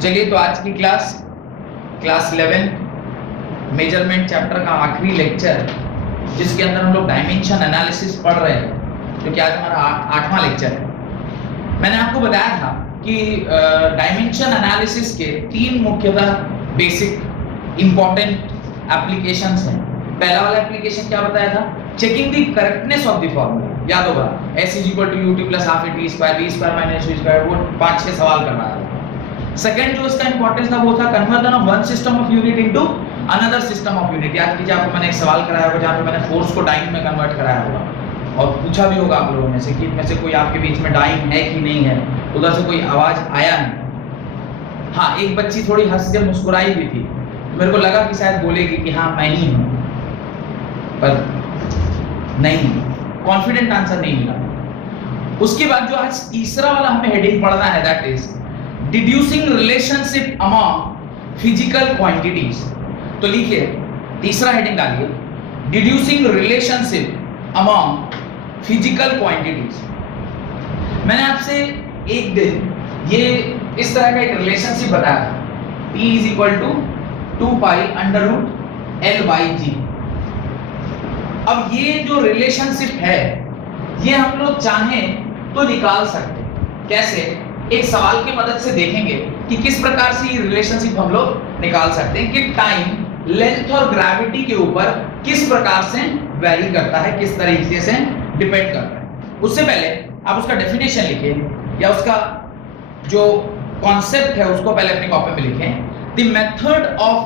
चलिए तो आज की क्लास 11 मेजरमेंट चैप्टर का आखिरी लेक्चर, जिसके अंदर हम लोग डायमेंशन एनालिसिस पढ़ रहे हैं, जो कि आज हमारा 8वां लेक्चर है। मैंने आपको बताया था कि डायमेंशन एनालिसिस के 3 मुख्यतः बेसिक इंपॉर्टेंट एप्लीकेशंस हैं। पहला वाला एप्लीकेशन क्या बताया था? Checking the correctness of the formula. याद होगा s = ut + ½ a t square b square minus u square, वो 5-6 सवाल करना था। सेकंड जो उसका इंपॉर्टेंस था वो था conversion of one system of unit into another system of unit. याद कीजिए, आपको मैंने एक सवाल कराया होगा जहां पे मैंने फोर्स को डाइन में कन्वर्ट कराया होगा और पूछा भी होगा आप लोगों में से कि इनमें से कोई आपके बीच में डाइन है कि नहीं है। उधर से कोई आवाज आया नहीं। हाँ, एक बच्ची थोड़ी हंस के मुस्कुराई भी थी, तो मेरे को लगा कि शायद बोलेगी कि हाँ मैं ही हूं, पर नहीं, कॉन्फिडेंट आंसर नहीं मिला। उसके बाद जो आज तीसरा वाला हमें हेडिंग पढ़ना है, that is deducing relationship among physical quantities. तो लिखिए, तीसरा हेडिंग डालिए, deducing relationship among physical quantities. मैंने आपसे एक दिन ये इस तरह का एक रिलेशनशिप बताया था, P = 2π√L/g। अब ये जो रिलेशनशिप है, ये हम लोग चाहें तो निकाल सकते हैं। कैसे? एक सवाल की मदद से देखेंगे कि किस प्रकार से ये रिलेशनशिप हम लोग निकाल सकते हैं कि टाइम, लेंथ और ग्रेविटी के ऊपर किस प्रकार से वेरी करता है, किस तरीके से डिपेंड करता है। उससे पहले आप उसका डेफिनेशन लिखिए, या उसका जो कॉन्सेप्ट है उसको पहले अपनी कॉपी में लिखें। The method of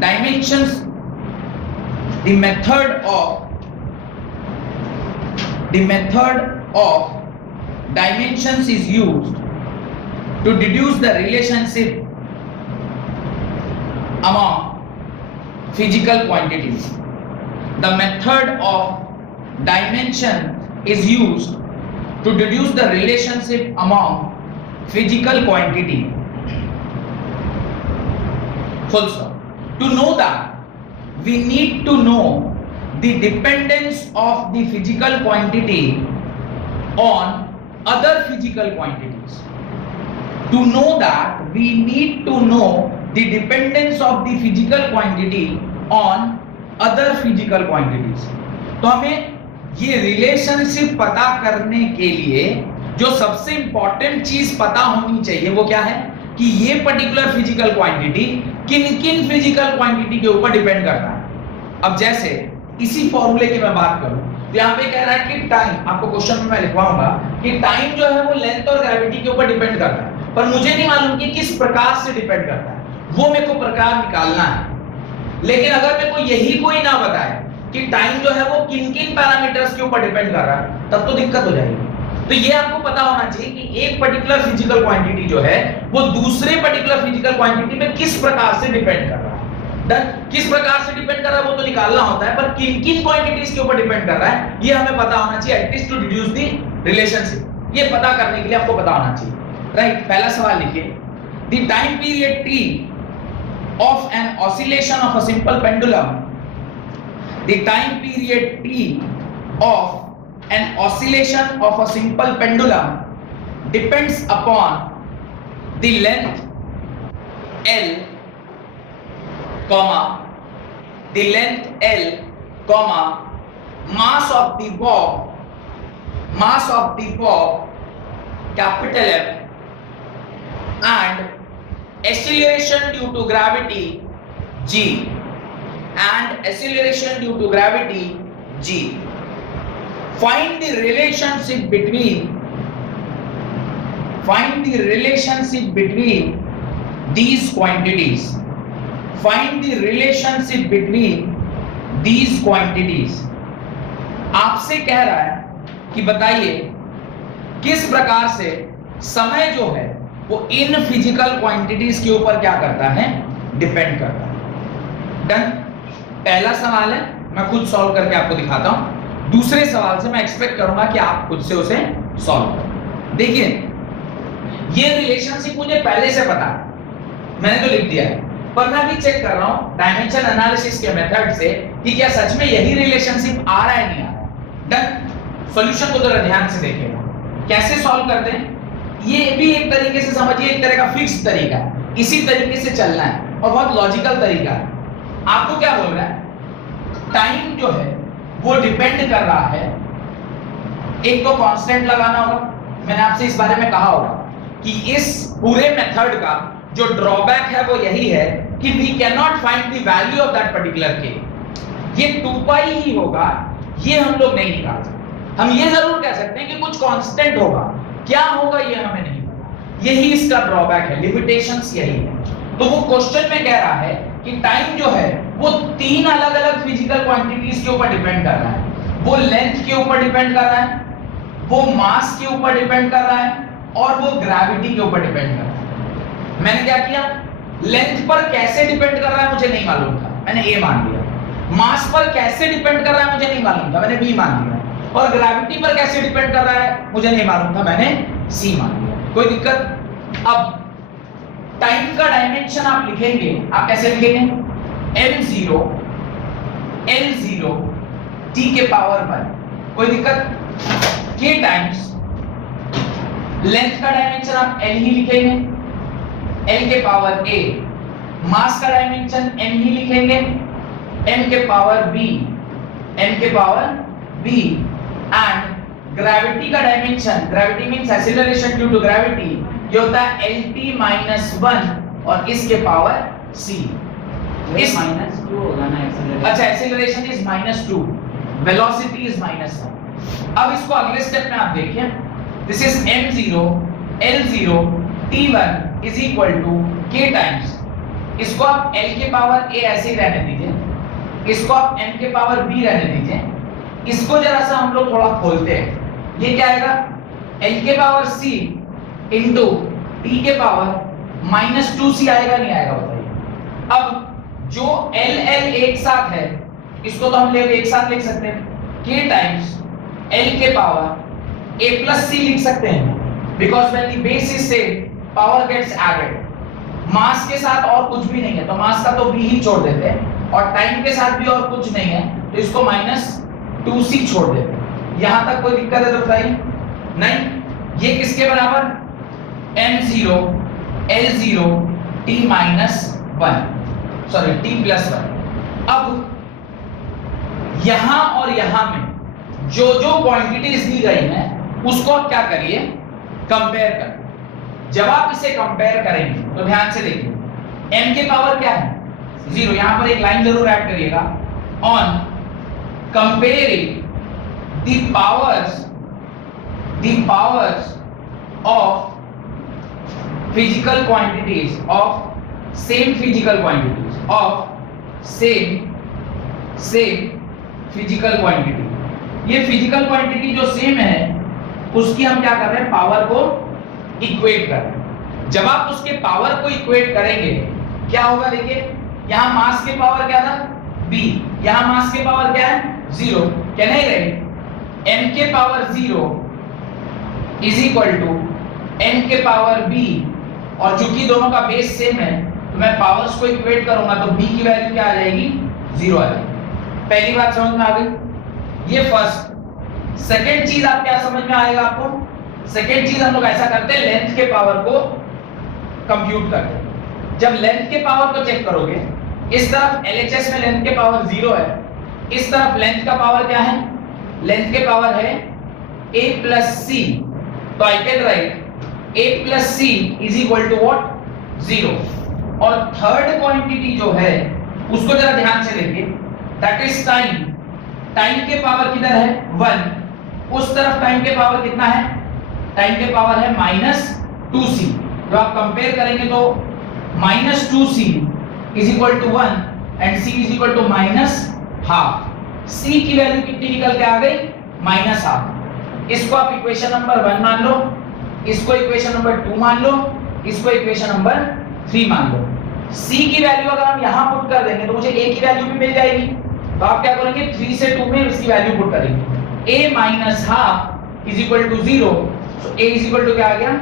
dimensions, the method of dimensions is used to deduce the relationship among physical quantities. The method of dimension is used to deduce the relationship among physical quantity. Full stop. To know that, we need to know the dependence of the physical quantity on other physical quantities. To know that, we need to know the dependence of the physical quantity on other physical quantities. तो हमें ये relationship पता करने के लिए जो सबसे important चीज पता होनी चाहिए वो क्या है कि ये पर्टिकुलर फिजिकल क्वांटिटी किन फिजिकल क्वांटिटी के ऊपर डिपेंड करता है। अब जैसे इसी फॉर्मूले की मैं बात करूं तो यहाँ पे कह रहा है कि टाइम, आपको क्वेश्चन में मैं लिखवाऊंगा कि टाइम जो है वो लेंथ और ग्रेविटी के ऊपर डिपेंड करता है, पर मुझे नहीं मालूम कि किस प्रकार से डिपेंड करता है, वो मेरे को प्रकार निकालना है। लेकिन अगर मेरे को यही कोई ना बताए कि टाइम जो है वो किन पैरामीटर्स के ऊपर डिपेंड कर रहा है, तब तो दिक्कत हो जाएगी। तो ये आपको पता होना चाहिए कि एक पर्टिकुलर फिजिकल क्वांटिटी जो है वो दूसरे पर्टिकुलर फिजिकल क्वांटिटी पे किस प्रकार से डिपेंड कर रहा है। किस प्रकार से डिपेंड कर रहा है वो तो निकालना होता है, पर किन क्वांटिटीज के ऊपर डिपेंड कर रहा है ये हमें पता होना चाहिए, at least to deduce the relationship. ये पता करने के लिए आपको पता होना चाहिए, राइट। पहला सवाल लिखिए, the time period t of an oscillation of a simple pendulum, the time period t of an oscillation of a simple pendulum depends upon the length L, the length L, mass of the bob, capital M, and acceleration due to gravity G, Find the relationship between these quantities. Find the relationship between these quantities. आपसे कह रहा है कि बताइए किस प्रकार से समय जो है वो इन फिजिकल क्वांटिटीज के ऊपर क्या करता है, डिपेंड करता है। डन। पहला सवाल है, मैं खुद सॉल्व करके आपको दिखाता हूं। दूसरे सवाल से मैं एक्सपेक्ट करूंगा कि आप खुद से उसे सॉल्व करें। देखिए, ये रिलेशनशिप मुझे पहले से पता है, मैंने तो लिख दिया है, पर मैं भी चेक कर रहा हूं डायमेंशन एनालिसिस के मेथड से कि क्या सच में यही रिलेशनशिप आ रहा है नहीं आ रहा है। डन। सॉल्यूशन को जरा ध्यान से देखिएगा, कैसे सॉल्व करते हैं। ये भी एक तरीके से समझिए, एक तरह का फिक्स तरीका है। इसी तरीके से चलना है और बहुत लॉजिकल तरीका है। आपको क्या बोल रहा है, टाइम जो है वो डिपेंड कर रहा है, एक तो कांस्टेंट लगाना होगा, मैंने आपसे इस बारे में कहा होगा कि इस पूरे मेथड का जो ड्रॉबैक है वो यही है कि we can not find the value of that particular k, ये 2 पाई ही होगा, ये हम लोग नहीं निकाल सकते। हम ये जरूर कह सकते हैं कि कुछ कांस्टेंट होगा, क्या होगा ये हमें नहीं पता, यही इसका ड्रॉबैक है, लिमिटेशंस यही है। तो वो क्वेश्चन में कह रहा है कि टाइम जो है वो 3 अलग अलग फिजिकल क्वांटिटीज के ऊपर डिपेंड कर रहा है, वो लेंथ के ऊपर डिपेंड कर रहा है, वो मास के ऊपर डिपेंड कर रहा है और वो ग्रेविटी के ऊपर डिपेंड कर रहा है। मैंने क्या किया, लेंथ पर कैसे डिपेंड कर रहा है मुझे नहीं मालूम था, मैंने ए मान लिया। मास पर कैसे डिपेंड कर रहा है मुझे नहीं मालूम था, मैंने बी मान लिया। और ग्रेविटी पर कैसे डिपेंड कर रहा है मुझे नहीं मालूम था, मैंने सी मान लिया। कोई दिक्कत? अब टाइम का डायमेंशन आप लिखेंगे, आप कैसे लिखेंगे, m0 L0 t के पावर 1। कोई दिक्कत? k टाइम्स लेंथ का डायमेंशन आप l ही लिखेंगे, l के पावर a, मास का डायमेंशन m ही लिखेंगे, m के पावर b, m के पावर b, एंड ग्रेविटी का dimension, gravity means acceleration due to gravity, ये होता है lt-1 और इसके पावर c। इस -2 होगा ना एक्सीलरेशन, अच्छा एक्सीलरेशन इज -2, वेलोसिटी इज -1। अब इसको अगले स्टेप में आप देखिए, this is m0 L0 t1 is equal to k times, इसको आप l के पावर a ऐसे ही रहने दीजिए, इसको आप m के पावर b रहने दीजिए, इसको जरा सा हम लोग थोड़ा खोलते हैं, ये क्या आएगा, l के पावर c इंटू t के पावर -2c आएगा नहीं आएगा बताइए। अब जो l एक साथ है इसको तो हम एक साथ लिख सकते हैं, k टाइम्स l के पावर a प्लस c लिख सकते हैं, because when the base is same power gets added. Mass के साथ और कुछ भी नहीं है तो मास का तो b ही छोड़ देते हैं, और टाइम के साथ भी और कुछ नहीं है तो इसको -2c छोड़ देते हैं। यहां तक कोई दिक्कत है तो बताइए? नहीं। ये किसके बराबर, m0 L0 t-1, sorry t+1। अब यहां और यहां में जो जो क्वांटिटीज दी गई हैं उसको आप क्या करिए, कंपेयर करिए। जब आप इसे कंपेयर करेंगे तो ध्यान से देखिए, m के पावर क्या है, 0, यहां पर एक लाइन जरूर ऐड करिएगा, on comparing the powers of physical quantities of same physical quantities of same physical quantity। ये physical quantity जो same है उसकी हम क्या कर रहे हैं, पावर को इक्वेट कर रहे हैं। जब आप उसके पावर को इक्वेट करेंगे क्या होगा, देखिए यहां मास के पावर क्या था, b, यहां मास के पावर क्या है, 0, क्या नहीं रहे, m के power 0 is equal to n के पावर b, और चूंकि दोनों का बेस सेम है तो मैं पावर्स को इक्वेट करूंगा तो b की वैल्यू क्या आ जाएगी, 0 आ जाएगी। पहली बात समझ में आ गई, ये फर्स्ट। सेकंड चीज आप क्या समझ में आएगा आपको, सेकंड चीज हम लोग ऐसा करते हैं, लेंथ के पावर को कंप्यूट करते हैं। जब लेंथ के पावर को चेक करोगे, इस तरफ LHS में लेंथ के पावर 0 है, इस तरफ लेंथ का पावर क्या है, लेंथ के पावर है a plus c, तो I can write a plus c is equal to what, 0। और थर्ड क्वांटिटी जो है उसको जरा ध्यान से देखिए, दैट इज टाइम। टाइम के पावर किधर है, 1, उस तरफ टाइम के पावर कितना है, टाइम के पावर है -2c। जब आप कंपेयर करेंगे तो -2c is equal to 1 and c is equal to -half। c की वैल्यू कितनी निकल के आ गई, -half। इसको आप इक्वेशन नंबर 1 मान लो, इसको इक्वेशन नंबर 2 मान लो, इसको इक्वेशन नंबर 3 मान लो। c की वैल्यू अगर हम यहां पुट कर देंगे तो मुझे a की वैल्यू भी मिल जाएगी, तो आप क्या करेंगे, 3 से 2 में इसकी वैल्यू पुट करेंगे, a -half is equal to 0, so a is equal to क्या आ गया,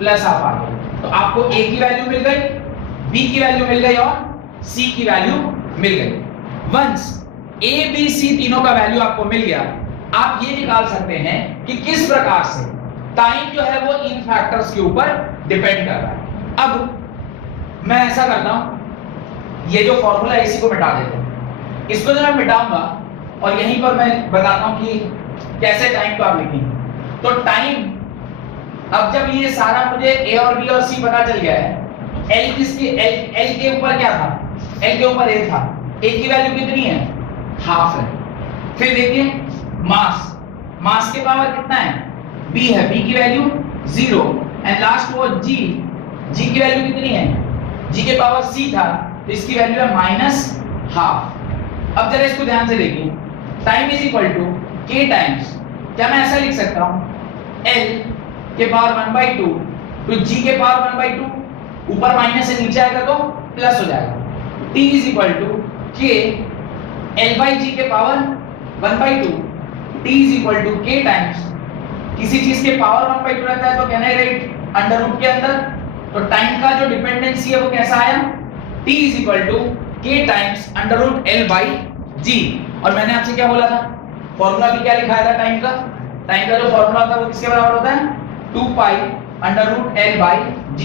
+half आ गया। तो आपको a की वैल्यू मिल गई, b की वैल्यू मिल गई और c की वैल्यू मिल गई। वंस a b c तीनों का वैल्यू आपको मिल गया, आप ये निकाल सकते हैं कि किस प्रकार से टाइम जो है वो इन फैक्टर्स के ऊपर डिपेंड कर रहा है। अब मैं ऐसा करता हूं, ये जो फॉर्मूला है इसी को मिटा देते हैं। इसको जब मैं मिटाऊंगा और यहीं पर मैं बताता हूं कि कैसे टाइम को आप लिखेंगे। तो टाइम, अब जब ये सारा मुझे ए और बी और सी पता चल गया है, एल किसकी, एल के ऊपर क्या था, एल के ऊपर ए था, ए की वैल्यू कितनी है, हाफ है। फिर देखिए मास, मास के पावर कितना है, बी है, बी की वैल्यू 0, एंड लास्ट वो जी, जी की वैल्यू कितनी है, जी के पावर सी था, तो इसकी वैल्यू है -हाफ। अब जरा इसको ध्यान से देखिए, time is equal to k times, क्या मैं ऐसा लिख सकता हूं, एल के पावर 1/2 तो जी के पावर 1/2, ऊपर माइनस से नीचे आएगा तो प्लस हो जाएगा, t इज इक्वल टू के l/g के power 1/2, t is equal to k times, किसी चीज के पावर 1/2 रहता है तो कहना है राइट अंडर रूट के अंदर, तो टाइम का जो डिपेंडेंसी है वो कैसा आया, t is equal to k times under root l/g। और मैंने आपसे क्या बोला था, फॉर्मूला भी क्या लिखाया था टाइम का, टाइम का जो फॉर्मूला था वो किसके बराबर होता है, 2π अंडर रूट l/g।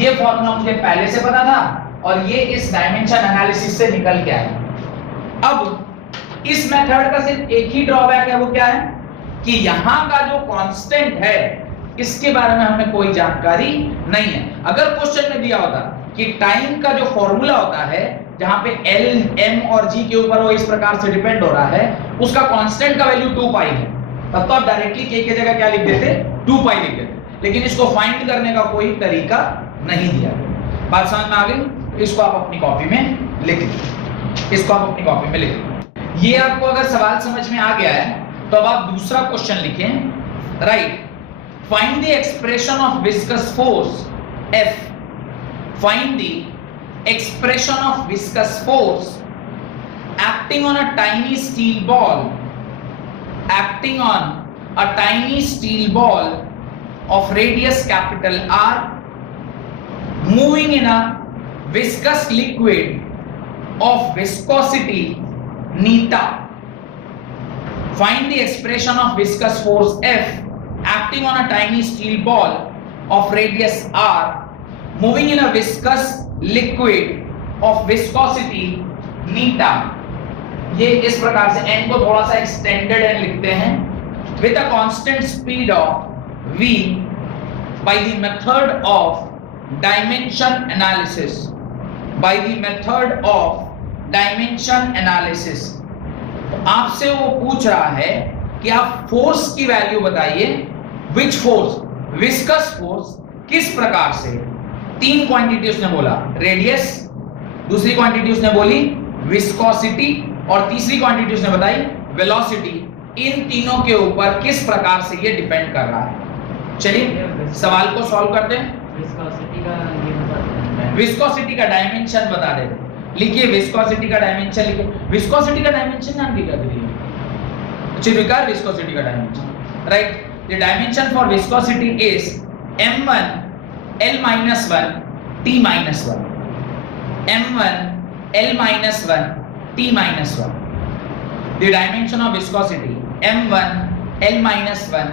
ये फॉर्मूला मुझे पहले से पता था और ये इस डायमेंशन एनालिसिस से निकल के आया। अब इस मेथड का सिर्फ एक ही ड्रॉबैक है, वो क्या है कि यहां का जो कांस्टेंट है इसके बारे में हमें कोई जानकारी नहीं है। अगर क्वेश्चन में दिया होता कि टाइम का जो फॉर्मूला होता है जहां पे एल, एम और जी के ऊपर वो इस प्रकार से डिपेंड हो रहा है, उसका कांस्टेंट का वैल्यू 2π है, तब तो आप डायरेक्टली के की जगह क्या लिख देते, 2π लिख देते, लेकिन इसको फाइंड करने का कोई तरीका नहीं दिया। बात समझ में आ गई? इसको आप अपनी कॉपी में लिख लीजिए, इसको आप अपनी कॉपी में लिख लीजिए। ये आपको अगर सवाल समझ में आ गया है तो अब आप दूसरा क्वेश्चन लिखें, right, find the expression of viscous force F, find the expression of viscous force acting on a tiny steel ball, acting on a tiny steel ball of radius capital R, moving in a viscous liquid of viscosity neta. Find the expression of viscous force F acting on a tiny steel ball of radius R, moving in a viscous liquid of viscosity neta. ये इस प्रकार से n को थोड़ा सा extended n लिखते हैं, with a constant speed of v by the method of dimension analysis, by the method of dimension analysis। तो आपसे वो पूछ रहा है कि आप फोर्स की वैल्यू बताइए, which force, विस्कस फोर्स, किस प्रकार से। तीन क्वांटिटी उसने बोला, रेडियस, दूसरी क्वांटिटी उसने बोली विस्कोसिटी, और तीसरी क्वांटिटी उसने बताई वेलोसिटी। इन तीनों के ऊपर किस प्रकार से ये डिपेंड कर रहा है। चलिए सवाल को सॉल्व करते हैं। विस्कोसिटी का डायमेंशन बता देते, लिखिए विस्कोसिटी का डायमेंशन लिखिए। विस्कोसिटी का डायमेंशन जान लीजिए, चिरविकार विस्कोसिटी का dimension, right. The dimension for viscosity is m1 l-1 t-1, m1 l-1 t-1। The dimension of viscosity m1 l-1.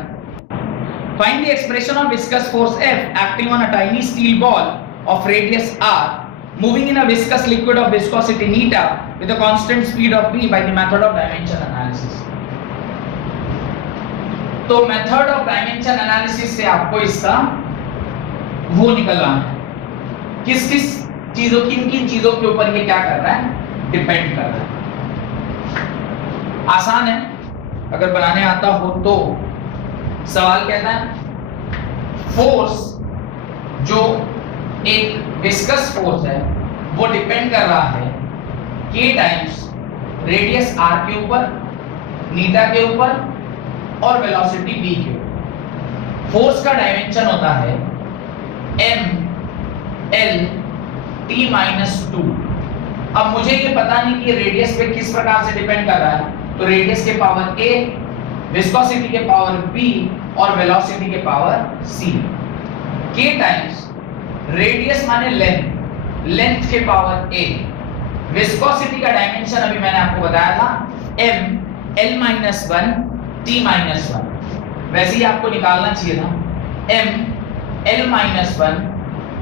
Find the expression of viscous force F acting on a tiny steel ball of radius r, moving in a viscous liquid of viscosity neta with a constant speed of v by the method of dimension analysis. तो method of dimension analysis से आपको इसका वो निकलना है, किस किस चीजों, किन किन चीजों के ऊपर ये क्या कर रहा है, डिपेंड कर रहा है। आसान है अगर बनाने आता हो तो। सवाल कहता है फोर्स जो एक विस्कस फोर्स है वो डिपेंड कर रहा है k टाइम्स रेडियस r के ऊपर, नीटा के ऊपर और वेलोसिटी v के ऊपर। फोर्स का डायमेंशन होता है m l t-2। अब मुझे ये पता नहीं कि रेडियस पे किस प्रकार से डिपेंड कर रहा है, तो रेडियस के पावर a, विस्कोसिटी के पावर b और वेलोसिटी के power c। k times radius माने लेंथ, लेंथ के पावर a, विस्कोसिटी का डायमेंशन अभी मैंने आपको बताया था m l-1 t-1। वैसे ही आपको निकालना चाहिए था m l-1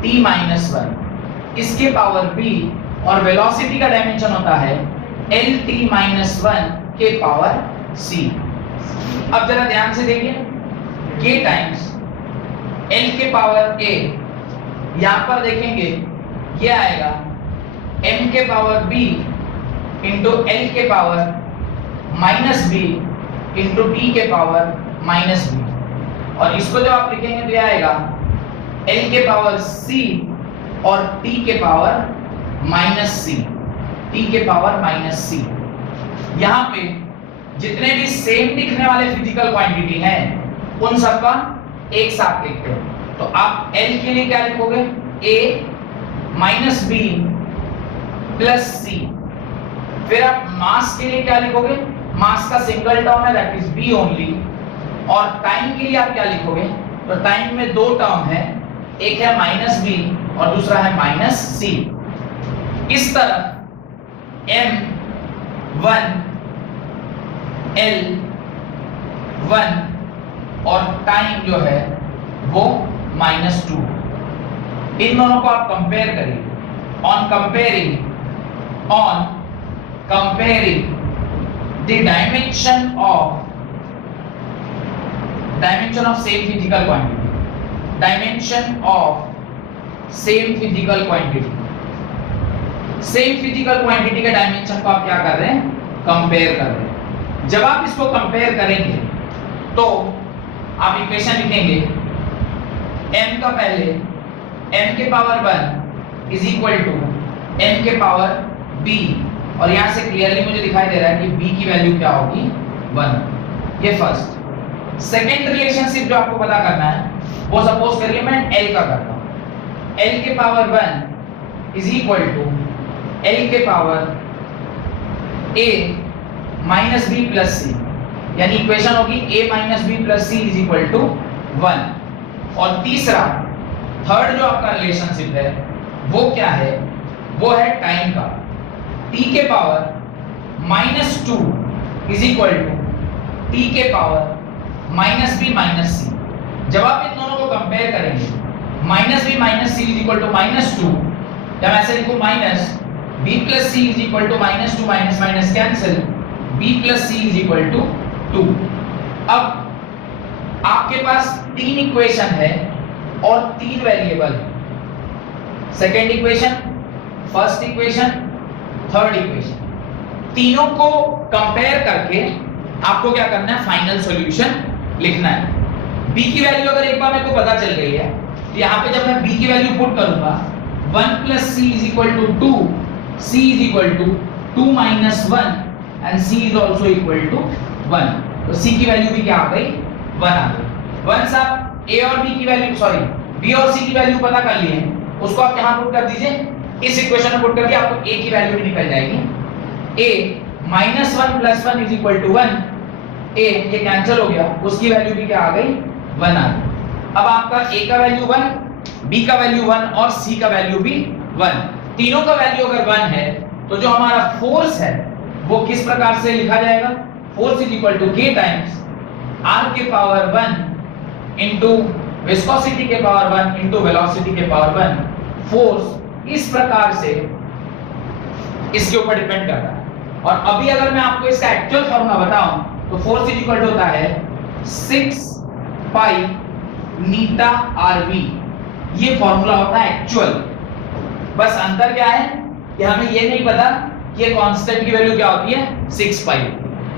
t-1। इसके पावर b और वेलोसिटी का डायमेंशन होता है lt माइनस 1 के पावर c। अब जरा ध्यान से देखिए, k टाइम्स l के पावर a, यहां पर देखेंगे ये आएगा m के पावर b इंटू l के power minus b into t के पावर माइनस b, और इसको जब आप लिखेंगे तो ये आएगा l के पावर c और t के पावर माइनस c, t के पावर माइनस c। यहाँ पे जितने भी सेम दिखने वाले फिजिकल क्वांटिटी हैं उन सबका एक साथ लिखते हैं। तो आप l के लिए क्या लिखोगे, a minus b plus c। फिर आप मास के लिए क्या लिखोगे, मास का सिंगल टर्म है दैट इज b ओनली। और टाइम के लिए आप क्या लिखोगे, तो टाइम में दो टर्म है, एक है माइनस b और दूसरा है माइनस c। इस तरफ m1 l1 और टाइम जो है वो -2, इन दोनों को आप कंपेयर करिए। On comparing the dimension of same physical quantity, dimension of same physical quantity, same physical quantity के डायमेंशन को आप क्या कर रहे हैं, कंपेयर कर रहे हैं। जब आप इसको कंपेयर करेंगे तो आप इक्वेशन लिखेंगे m का पहले m के power 1 is equal to m के पावर b, और यहां से क्लियरली मुझे दिखाई दे रहा है कि b की वैल्यू क्या होगी, 1। ये फर्स्ट। सेकेंड रिलेशनशिप जो आपको पता करना है वो सपोज करिए मैं l का करता हूं, l के power 1 is equal to l के power a minus b plus c, यानी इक्वेशन होगी a minus b plus c is equal to 1। और तीसरा थर्ड जो आपका रिलेशनशिप है वो क्या है, वो है टाइम का, t के power -2 is equal to t के पावर -b माइनस c। जब आप इन दोनों को कंपेयर करेंगे -b minus c is equal to -2, जब ऐसे लिखो -b plus c is equal to -2 minus minus cancel, b plus c is equal to 2। अब आपके पास 3 इक्वेशन है और 3 वेरिएबल है। Second equation, first equation, third equation, तीनों को कंपेयर करके आपको क्या करना है, फाइनल सॉल्यूशन लिखना है। b की वैल्यू अगर एक बार मेरे को पता चल गई है तो यहाँ पे जब मैं b की वैल्यू पुट करूंगा 1 plus c is equal to 2, c is equal to 2 minus 1 and c is also equal to 1। तो c की वैल्यू भी क्या आ गई, 1 आ गई। वंस आप a और b की वैल्यू b और c की वैल्यू पता कर लिए, उसको आप यहां पुट कर दीजिए, इस इक्वेशन में पुट कर दिया, आपको a की वैल्यू भी निकल जाएगी। a minus 1 plus 1 is equal to 1, a ये कैंसिल हो गया, उसकी वैल्यू भी क्या आ गई, 1 आ गई। अब आपका a का वैल्यू 1, b का वैल्यू 1 और c का वैल्यू भी 1, तीनों का वैल्यू अगर 1 है तो जो हमारा फोर्स है वो किस प्रकार से लिखा जाएगा, force is equal to k times r के पावर 1 इंटू विस्कोसिटी के पावर 1 इंटू वेलोसिटी के पावर 1। फोर्स इस प्रकार से इसके ऊपर डिपेंड करता है। और अभी अगर मैं आपको इसका एक्चुअल फॉर्मूला बताऊं तो फोर्स इज इक्वल टू होता है 6 पाई नीटा आरबी, ये फॉर्मूला होता है एक्चुअल। बस अंतर क्या है कि हमें ये नहीं पता कि ये कांस्टेंट की वैल्यू क्या होती है, 6 पाई।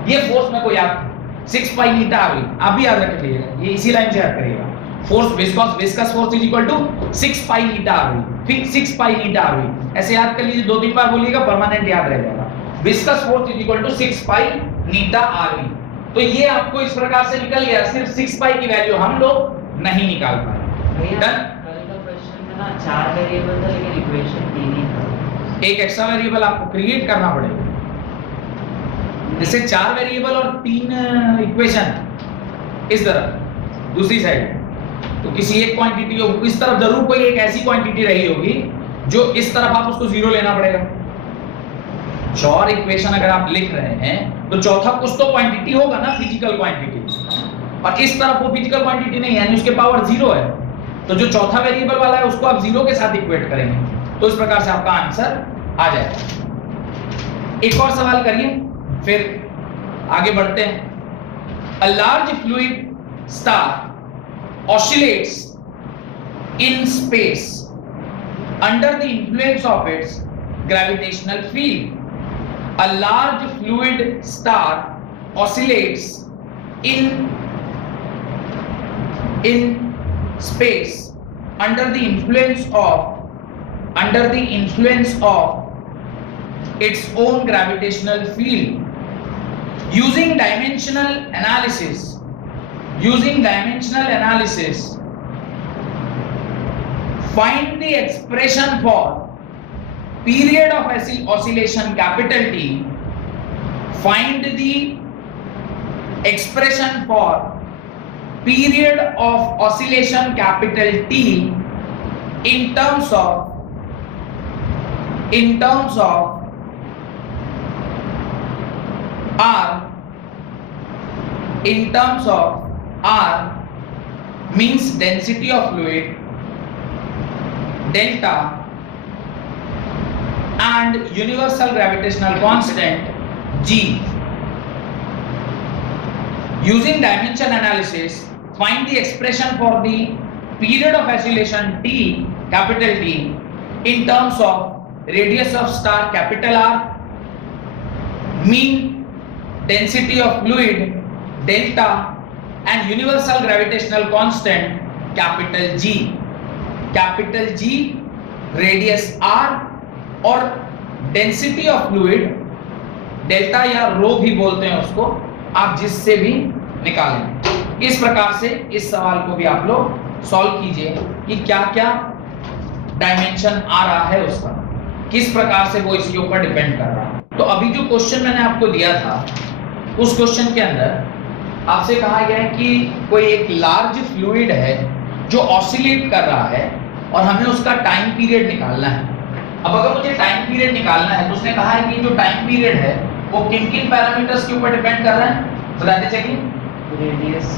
ये फोर्स में को याद 6 पाई नीटा आरबी आप भी याद रख लीजिएगा, ये इसी लाइन से याद करिएगा। Force viscous force is equal to 6 pi eta RB, फिर 6 पाई नीटा आरबी ऐसे याद कर लीजिए, 2-3 बार बोलिएगा, परमानेंट याद रह जाएगा। Viscous force is equal to 6 pi eta RB. तो ये आपको इस प्रकार से निकल गया, सिर्फ 6 पाई की वैल्यू हम लोग नहीं निकाल पाए। डन। कल का क्वेश्चन में ना 4 वेरिएबल था लेकिन इक्वेशन 3 ही था। एक एक्स्ट्रा वेरिएबल आपको क्रिएट करना पड़ेगा, जैसे 4 वेरिएबल और 3 इक्वेशन इस तरफ दूसरी साइड, तो किसी एक क्वांटिटी हो इस तरफ जरूर कोई एक ऐसी क्वांटिटी रही होगी जो इस तरफ आप उसको 0 लेना पड़ेगा। 4 इक्वेशन अगर आप लिख रहे हैं तो चौथा कुछ तो क्वांटिटी होगा ना, फिजिकल क्वांटिटी, और इस तरफ वो फिजिकल क्वांटिटी नहीं है, यानी उसके पावर 0 है। तो जो चौथा वेरिएबल वाला है उसको आप 0 के साथ इक्वेट करेंगे। तो इस प्रकार से आपका आंसर आ जाएगा। एक और सवाल करिए फिर आगे बढ़ते हैं। A large fluid star oscillates in space under the influence of its gravitational field. A large fluid star oscillates in space under the influence of its own gravitational field. Using dimensional analysis, find the expression for period of oscillation capital T. Find the expression for period of oscillation capital T in terms of R means density of fluid, delta, and universal gravitational constant G. Using dimension analysis, find the expression for the period of oscillation T, capital T, in terms of radius of star capital R, mean density of fluid, delta, and universal gravitational constant capital G. Capital G, radius R और density of fluid, delta या रो भी बोलते हैं उसको, आप जिससे भी निकालें। इस प्रकार से इस सवाल को भी आप लोग सॉल्व कीजिए कि क्या क्या डायमेंशन आ रहा है उसका, किस प्रकार से वो इसके ऊपर डिपेंड कर रहा है। तो अभी जो क्वेश्चन मैंने आपको दिया था उस क्वेश्चन के अंदर आपसे कहा गया है कि कोई एक लार्ज फ्लूइड है जो ऑसिलेट कर रहा है और हमें उसका टाइम पीरियड निकालना है। अब अगर मुझे टाइम पीरियड निकालना है तो उसने कहा है कि जो टाइम पीरियड है वो किन-किन पैरामीटर्स के ऊपर डिपेंड कर रहा है, बताते चलिए।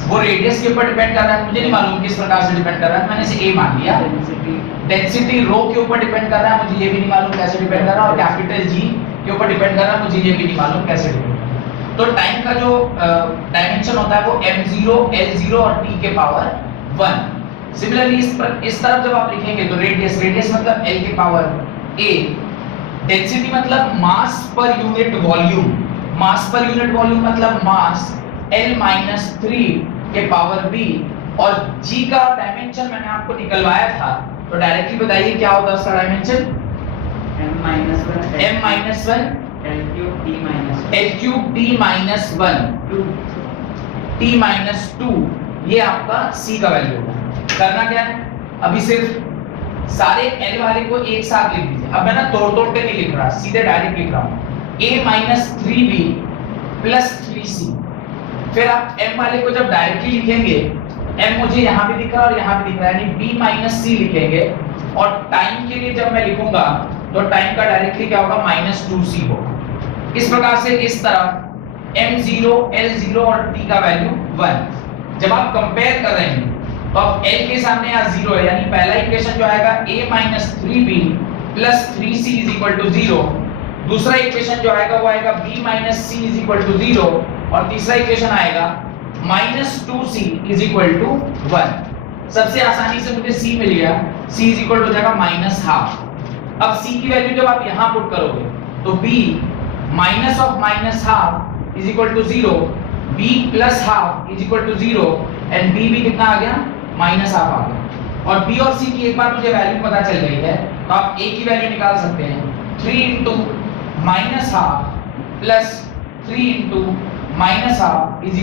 वो रेडियस के ऊपर डिपेंड कर रहा है, मुझे नहीं मालूम किस प्रकार से डिपेंड कर रहा है, मैंने इसे ए मान लिया। डेंसिटी रो के ऊपर डिपेंड कर रहा है, मुझे ये भी नहीं मालूम कैसे डिपेंड कर रहा है, और कैपिटल जी के ऊपर डिपेंड कर रहा है, मुझे ये भी नहीं मालूम कैसे डिपेंड। तो टाइम का जो डायमेंशन होता है वो m0, l0 और t के पावर 1। सिमिलरली इस तरफ जब आप लिखेंगे तो रेडियस मतलब l के पावर a, डेंसिटी मतलब मास पर यूनिट वॉल्यूम, मतलब मास l-3 के पावर b, और g का डायमेंशन मैंने आपको निकलवाया था, तो डायरेक्टली बताइए क्या होता है उसका डायमेंशन, m-1 L3 T-1 ये आपका C का वैल्यू होगा। करना क्या है, अभी सिर्फ सारे L वाले को एक साथ लिख दीजिए। अब मैं ना तोड़ के नहीं लिख रहा, सीधे डायरेक्ट लिख रहा हूँ, A-3B प्लस 3C। फिर आप M वाले को जब डायरेक्टली लिखेंगे, M मुझे यहाँ भी दिख रहा है और यहाँ भी दिख रहा है, यानी B माइनस C लिखेंगे, और टाइम के लिए जब मैं लिखूंगा तो टाइम का डायरेक्टली क्या होगा, -2C होगा। इस प्रकार से इस तरफ m0, l0 और t का वैल्यू 1। जब आप कंपेयर कर रहे हैं तो अब l के सामने यहाँ 0 है, यानी पहला इक्वेशन जो आएगा a-3b प्लस 3c = 0, दूसरा इक्वेशन जो आएगा वो आएगा b - c = 0, और तीसरा इक्वेशन आएगा -2c = 1। सबसे आसानी से मुझे c मिल गया, c = हो जाएगा -12। अब c की वैल्यू जब आप यहाँ पुट करोगे तो b -12 = 0, b + ½ = 0, एंड b भी कितना आ गया, -12 आ गया। और b और c की एक बार मुझे वैल्यू पता चल गई है तो आप a की वैल्यू निकाल सकते हैं, 3 × -12 प्लस 3 × -12 =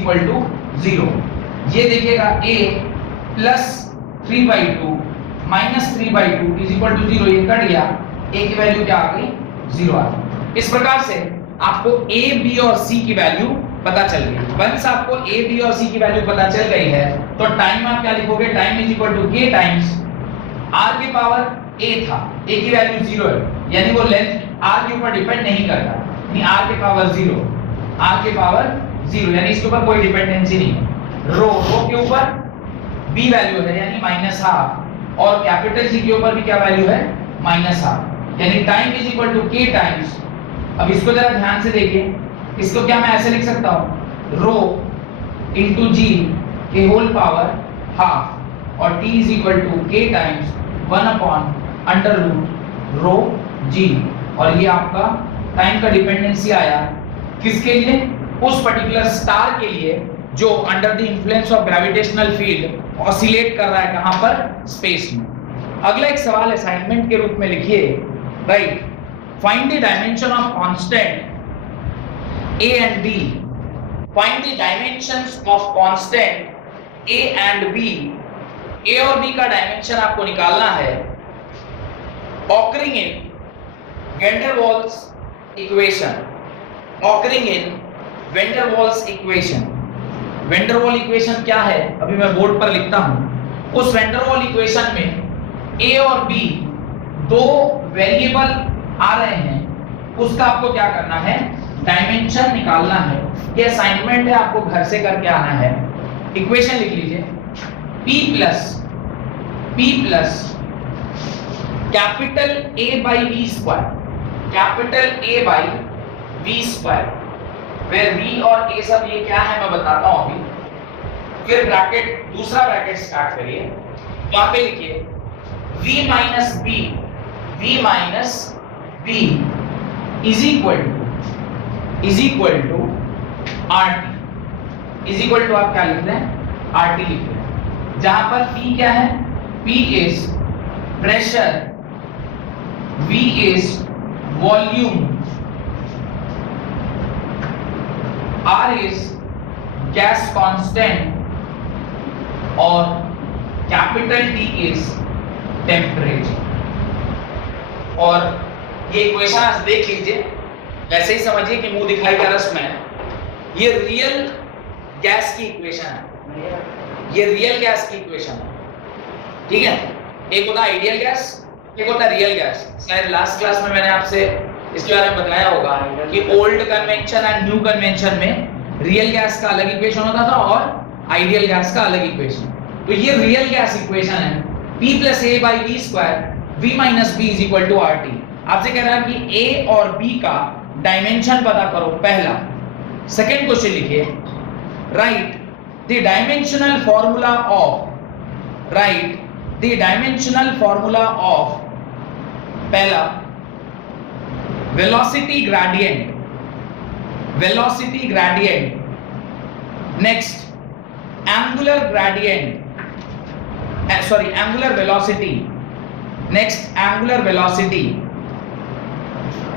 0। ये देखिएगा a प्लस 3/2 माइनस 3/2 = 0, ये कट गया, a की वैल्यू क्या आ गई, 0 आ गई। इस प्रकार से आपको a, b और c की वैल्यू पता चल गई। वंस आपको a, b और c की वैल्यू पता चल गई है तो टाइम आप क्या लिखोगे, टाइम = k टाइम्स r के पावर a था, a की वैल्यू 0 है, यानी वो लेंथ r के ऊपर डिपेंड नहीं करता, यानी r के पावर 0, यानी इसके ऊपर कोई डिपेंडेंसी नहीं है। रो के ऊपर b वैल्यू है यानी -12, और कैपिटल G के ऊपर भी क्या वैल्यू है, -12। यानी time is equal to k times, अब इसको जरा ध्यान से देखिए, इसको क्या मैं ऐसे लिख सकता हूँ, रो इंटू जी के होल पावर हाफ, और t is equal to k times 1 upon under root rho g, और ये आपका टाइम का डिपेंडेंसी आया किसके लिए, उस पर्टिकुलर स्टार के लिए जो under the influence of gravitational field oscillate कर रहा है, कहां पर, स्पेस में। अगला एक सवाल असाइनमेंट के रूप में लिखिए, right, find the dimension of constant a and b, find the dimensions of constant a and b, a और b का डायमेंशन आपको निकालना है occurring in van der Waals equation, occurring in van der Waals equation। van der Waals equation क्या है, अभी मैं board पर लिखता हूं। उस van der Waals equation में a और b दो वेरिएबल आ रहे हैं, उसका आपको क्या करना है, डायमेंशन निकालना है। ये असाइनमेंट है, आपको घर से करके आना है। इक्वेशन लिख लीजिए, p plus capital A by V square, capital A by V square, where V और A सब ये क्या है मैं बताता हूं अभी। फिर ब्रैकेट, दूसरा ब्रैकेट स्टार्ट करिए, वहां पे लिखिए V minus B is equal to RT, is equal to आप क्या लिख रहे हैं, RT लिख रहे हैं, जहां पर P क्या है, P is pressure, V is volume, R is gas constant, और कैपिटल T इज टेम्परेचर। और ये इक्वेशन आज देख लीजिए, वैसे ही समझिए कि मुंह दिखाई का रस्म है। ये रियल गैस की इक्वेशन है, ये रियल गैस की इक्वेशन है, ठीक है। एक होता है आइडियल गैस, एक होता है रियल गैस। शायद लास्ट क्लास में मैंने आपसे इसके बारे में बताया होगा कि old convention and new convention में रियल गैस का अलग इक्वेशन होता था और आइडियल गैस का अलग इक्वेशन। तो ये रियल गैस इक्वेशन है, P plus A by V square, V minus B is equal to RT। आपसे कह रहा है कि A और B का डायमेंशन पता करो, पहला। सेकेंड क्वेश्चन लिखिए, write the dimensional formula of, write the dimensional formula of, पहला velocity gradient, velocity gradient, next angular gradient, sorry angular velocity, next angular velocity,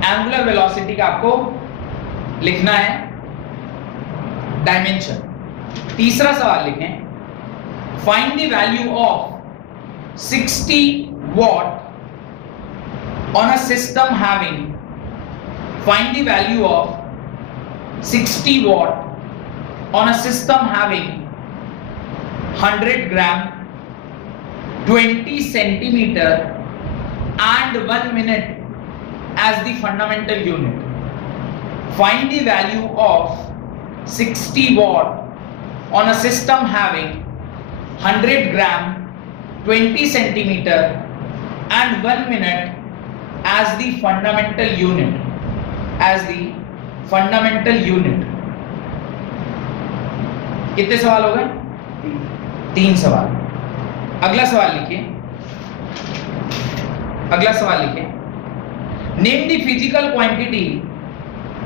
angular velocity का आपको लिखना है डायमेंशन। तीसरा सवाल लिखें, find the value of 60 watt on a system having, find the value of 60 watt on a system having 100 gram, 20 centimeter and 1 minute as the fundamental unit. Find the value of 60 watt on a system having 100 gram, 20 centimeter and 1 minute as the fundamental unit, as the fundamental unit। कितने सवाल हो गए, 3 सवाल। अगला सवाल लिखिए, अगला सवाल लिखिए, name the physical quantity,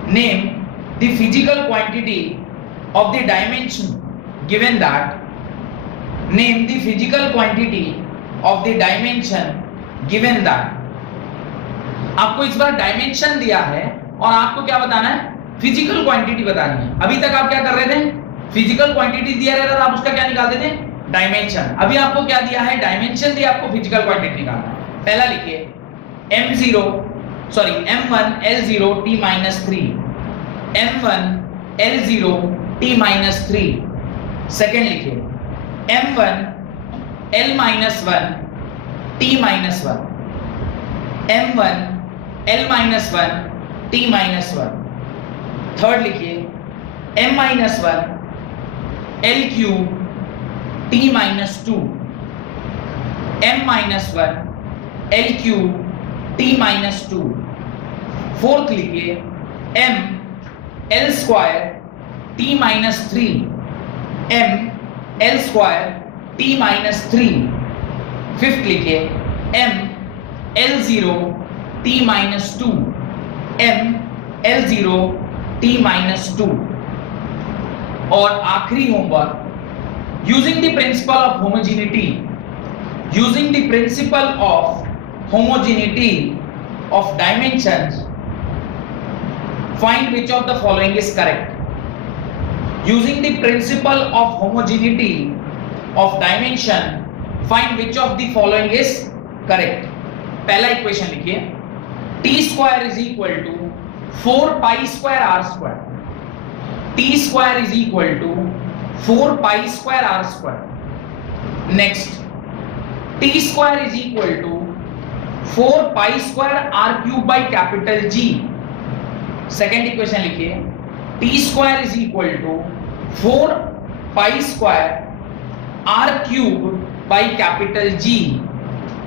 name the physical quantity of the dimension given that, name the physical quantity of the dimension given that. आपको इस बार डायमेंशन दिया है और आपको क्या बताना है, फिजिकल क्वांटिटी बतानी है। अभी तक आप क्या कर रहे थे, फिजिकल क्वांटिटी दिया रहता था, आप उसका क्या निकालते थे, डायमेंशन। अभी आपको क्या दिया है, डायमेंशन दिया, आपको फिजिकल क्वांटिटी निकालना है। पहला लिखिए m1 L0 t minus 3, m1 L0 t minus 3। Second लिखिए m1 L minus 1 t minus 1, m1 L minus 1 t minus 1। Third लिखिए m minus 1 L cube t minus 2, m minus 1 L cube t minus 2, fourth लिखिए m l square t minus 3, m l square t minus 3, fifth लिखिए m l0 t minus 2, m l0 t minus 2। और आखिरी homework, using the principle of homogeneity, using the principle of homogeneity of dimensions, find which of the following is correct. Using the principle of homogeneity of dimension, find which of the following is correct. पहला equation लिखिए, t square is equal to 4 pi square r square, t square is equal to 4 pi square r square. Next, t square is equal to 4 pi square r cube by capital G. Second equation लिखिए, t square is equal to 4 pi square r cube by capital G.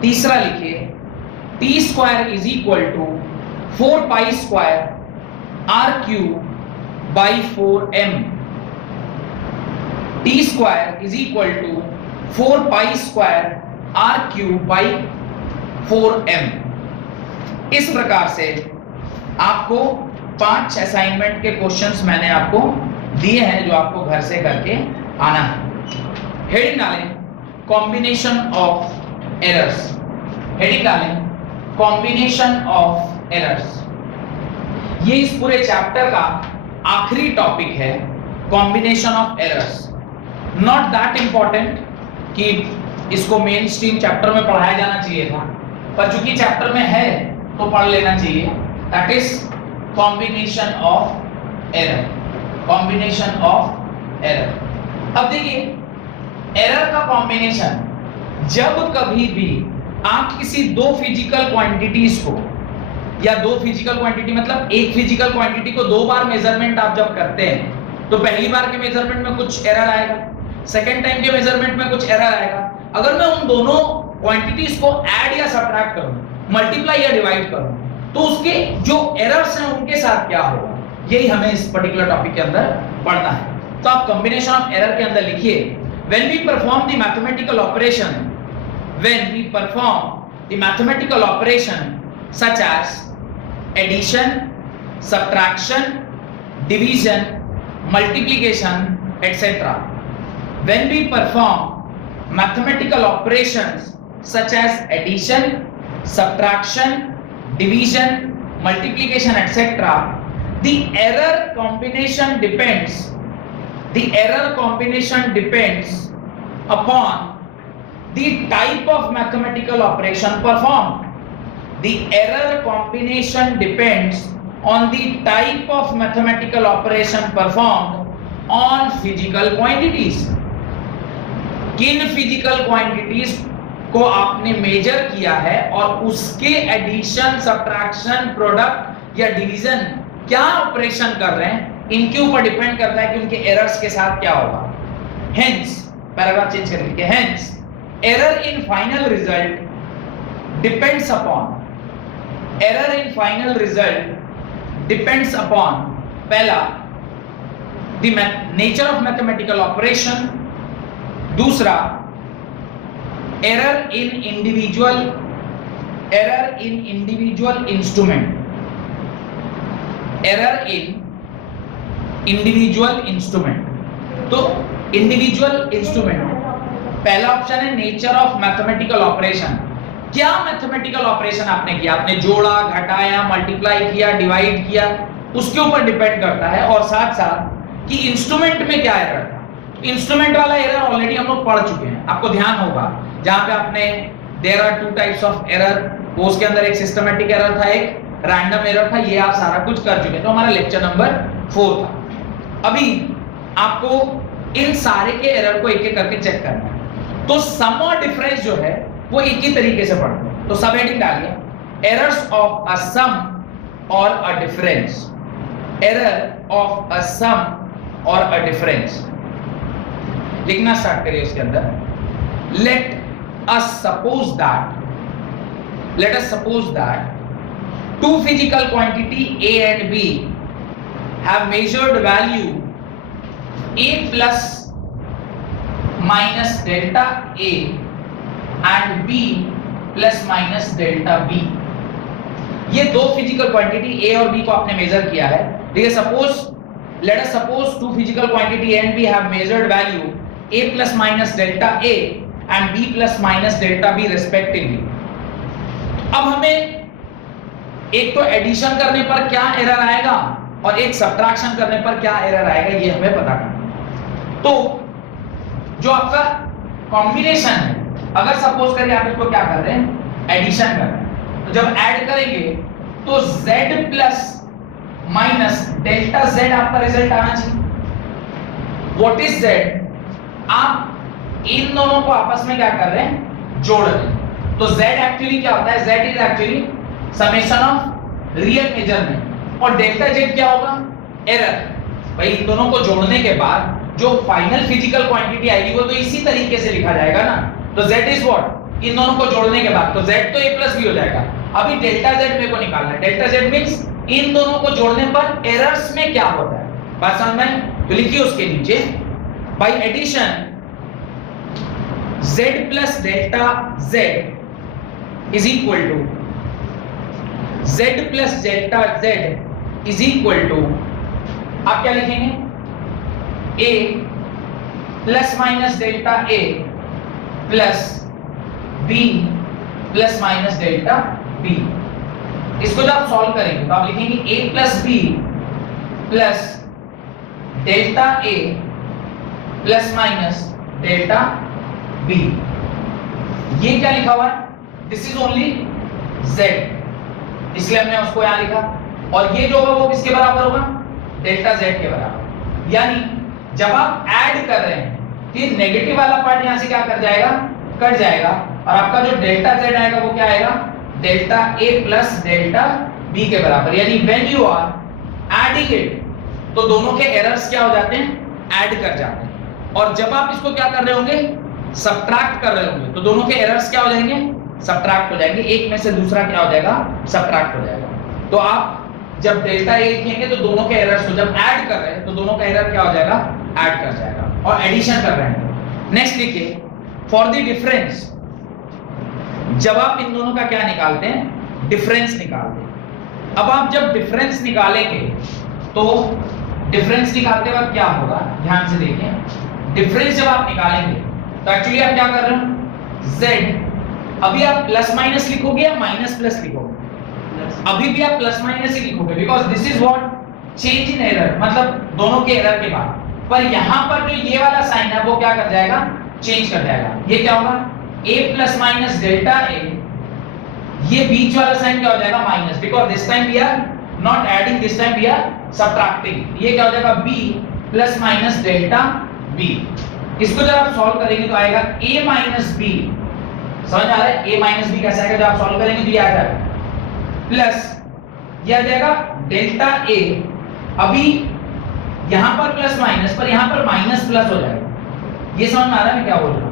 तीसरा लिखिए, t square is equal to 4 pi square r cube by 4m. t square is equal to 4 pi square r cube by 4m. इस प्रकार से आपको 5 assignment के questions मैंने आपको दिए हैं जो आपको घर से करके आना है। हेडिंग डालें कॉम्बिनेशन ऑफ एरर्स, हेडिंग डालें कॉम्बिनेशन ऑफ एरर्स। ये इस पूरे चैप्टर का आखिरी टॉपिक है, combination of errors. Not that important कि इसको मेन स्ट्रीम चैप्टर में पढ़ाया जाना चाहिए था, पर चूंकि चैप्टर में है तो पढ़ लेना चाहिए। That is combination of error, combination of error. अब देखिए, एरर का कॉम्बिनेशन, जब कभी भी आप किसी दो फिजिकल क्वांटिटीज को, या दो फिजिकल क्वांटिटी मतलब एक फिजिकल क्वांटिटी को दो बार मेजरमेंट आप जब करते हैं तो पहली बार के मेजरमेंट में कुछ एरर आएगा, सेकेंड टाइम के मेजरमेंट में कुछ एरर आएगा। अगर मैं उन दोनों क्वांटिटीज को ऐड या सब्ट्रैक्ट करूं, मल्टीप्लाई या डिवाइड करूं, तो उसके जो एरर्स हैं उनके साथ क्या होगा, यही हमें इस पर्टिकुलर टॉपिक के अंदर पढ़ना है। तो आप कॉम्बिनेशन ऑफ एरर के अंदर लिखिए, when we perform the mathematical operation, when we perform the mathematical operation such as addition, subtraction, division, multiplication etcetera, when we perform mathematical operations such as addition, subtraction, division, multiplication, etc., the error combination depends upon the type of mathematical operation performed. The error combination depends on the type of mathematical operation performed on physical quantities. किन physical quantities को आपने major किया है और उसके addition, subtraction, product या division क्या operation कर रहे हैं, इनके ऊपर डिपेंड करता है कि उनके एरर्स के साथ क्या होगा। हेंस, पैराग्राफ चेंज कर लीजिए, hence error in final result depends upon, error in final result depends upon, पहला the nature of mathematical operation, दूसरा error in individual instrument, error in individual instrument। तो individual instrument, पहला option है nature of mathematical operation. क्या mathematical operation आपने किया, आपने जोड़ा, घटाया, मल्टीप्लाई किया, डिवाइड किया, उसके ऊपर डिपेंड करता है। और साथ साथ कि इंस्ट्रूमेंट में क्या एरर था, इंस्ट्रूमेंट वाला एरर ऑलरेडी हम लोग पढ़ चुके हैं, आपको ध्यान होगा, जहां पे आपने there are two types of error, वो उसके अंदर एक सिस्टमैटिक एरर था, एक रैंडम एरर था, ये आप सारा कुछ कर चुके हैं। तो हमारा लेक्चर नंबर 4 था। अभी आपको इन सारे के एरर को एक एक करके चेक करना है। तो सम और डिफरेंस जो है वो एक ही तरीके से पढ़ते हैं। तो सब हेडिंग डालिए, एरर्स ऑफ अ सम और a difference, error of a sum और अ डिफरेंस लिखना स्टार्ट करिए। उसके अंदर let us suppose that two physical quantity A and B have measured value A plus minus delta A and B plus minus delta B. ये दो physical quantity A और B को आपने major किया है, ठीक है। Suppose let us suppose two physical quantity A and B have measured value A plus minus delta A and B plus minus delta B respectively. अब हमें एक तो एडिशन करने पर क्या एरर आएगा और एक सब्ट्रैक्शन करने पर क्या एरर आएगा, ये हमें पता करना है। तो जो आपका कॉम्बिनेशन है, अगर सपोज करिए आप इसको क्या कर रहे हैं, एडिशन कर रहे हैं, तो जब ऐड करेंगे तो z plus minus delta z आपका रिजल्ट आना चाहिए। What is z? आप इन दोनों को आपस में क्या कर रहे हैं, जोड़ रहे हैं। तो z एक्चुअली क्या होता है, z is actually summation of real measurement और डेल्टा z क्या होगा, एरर। भाई इन दोनों को जोड़ने के बाद जो फाइनल फिजिकल क्वांटिटी आएगी वो तो इसी तरीके से लिखा जाएगा ना। तो z इज व्हाट, इन दोनों को जोड़ने के बाद तो z तो a प्लस b हो जाएगा। अभी डेल्टा z मेरे को निकालना है। डेल्टा z मींस इन दोनों को जोड़ने पर एरर्स में क्या होता है, बात समझ में? तो लिखिए उसके नीचे by addition z plus delta z is equal to z plus delta z is equal to, आप क्या लिखेंगे, a plus minus delta a plus b plus minus delta b। इसको जब आप सॉल्व करेंगे तो आप लिखेंगे a plus b plus delta a plus minus delta b। ये क्या लिखा हुआ है, दिस इज ओनली z, इसलिए हमने उसको यहां लिखा। और ये जो होगा वो किसके बराबर होगा, डेल्टा z के बराबर। यानी जब आप ऐड कर रहे हैं कि नेगेटिव वाला पार्ट यहां से क्या कर जाएगा, कट जाएगा, और आपका जो डेल्टा z आएगा वो क्या आएगा, delta a plus delta b के बराबर। यानी when you are adding it तो दोनों के एरर्स क्या हो जाते हैं, ऐड कर जाते हैं। और जब आप इसको क्या कर रहे होंगे, सब्ट्रैक्ट कर रहे होंगे, तो दोनों के एरर्स क्या हो जाएंगे, सब्ट्रैक्ट हो जाएंगे। एक में से दूसरा क्या हो जाएगा, सब्ट्रैक्ट हो जाएगा। तो आप जब डेल्टा a लिखेंगे तो दोनों के एरर्स को, जब ऐड कर रहे हैं तो दोनों का एरर क्या हो जाएगा, ऐड कर जाएगा। और एडिशन कर रहे हैं। नेक्स्ट लिखिए फॉर द डिफरेंस, जब आप इन दोनों का क्या निकालते हैं, डिफरेंस निकालते हैं। अब आप जब डिफरेंस निकालेंगे तो डिफरेंस निकालते वक्त क्या होगा, ध्यान से देखिए। डिफरेंस जब आप निकालेंगे तो एक्चुअली आप क्या कर रहे हो, z, अभी आप प्लस माइनस लिखोगे या माइनस प्लस लिखोगे, अभी भी आप प्लस माइनस ही लिखोगे, because this is what, change in error, मतलब दोनों के एरर के बाद। पर यहां पर जो ये वाला साइन है वो क्या कर जाएगा, चेंज कर जाएगा। ये क्या होगा, a plus minus delta a, ये बीच वाला साइन क्या हो जाएगा, minus, because this time we are not adding, this time we are subtracting. ये क्या हो जाएगा, b plus minus delta b। इसको जब आप सॉल्व करेंगे तो आएगा a माइनस b, समझ आ रहा है, a माइनस b कैसे आएगा, जब आप सॉल्व करेंगे तो ये आ जाएगा प्लस, ये आ जाएगा डेल्टा a, अभी यहां पर प्लस माइनस, पर यहां पर माइनस प्लस हो जाएगा। ये समझ में आ रहा है मैं क्या बोल रहा हूं?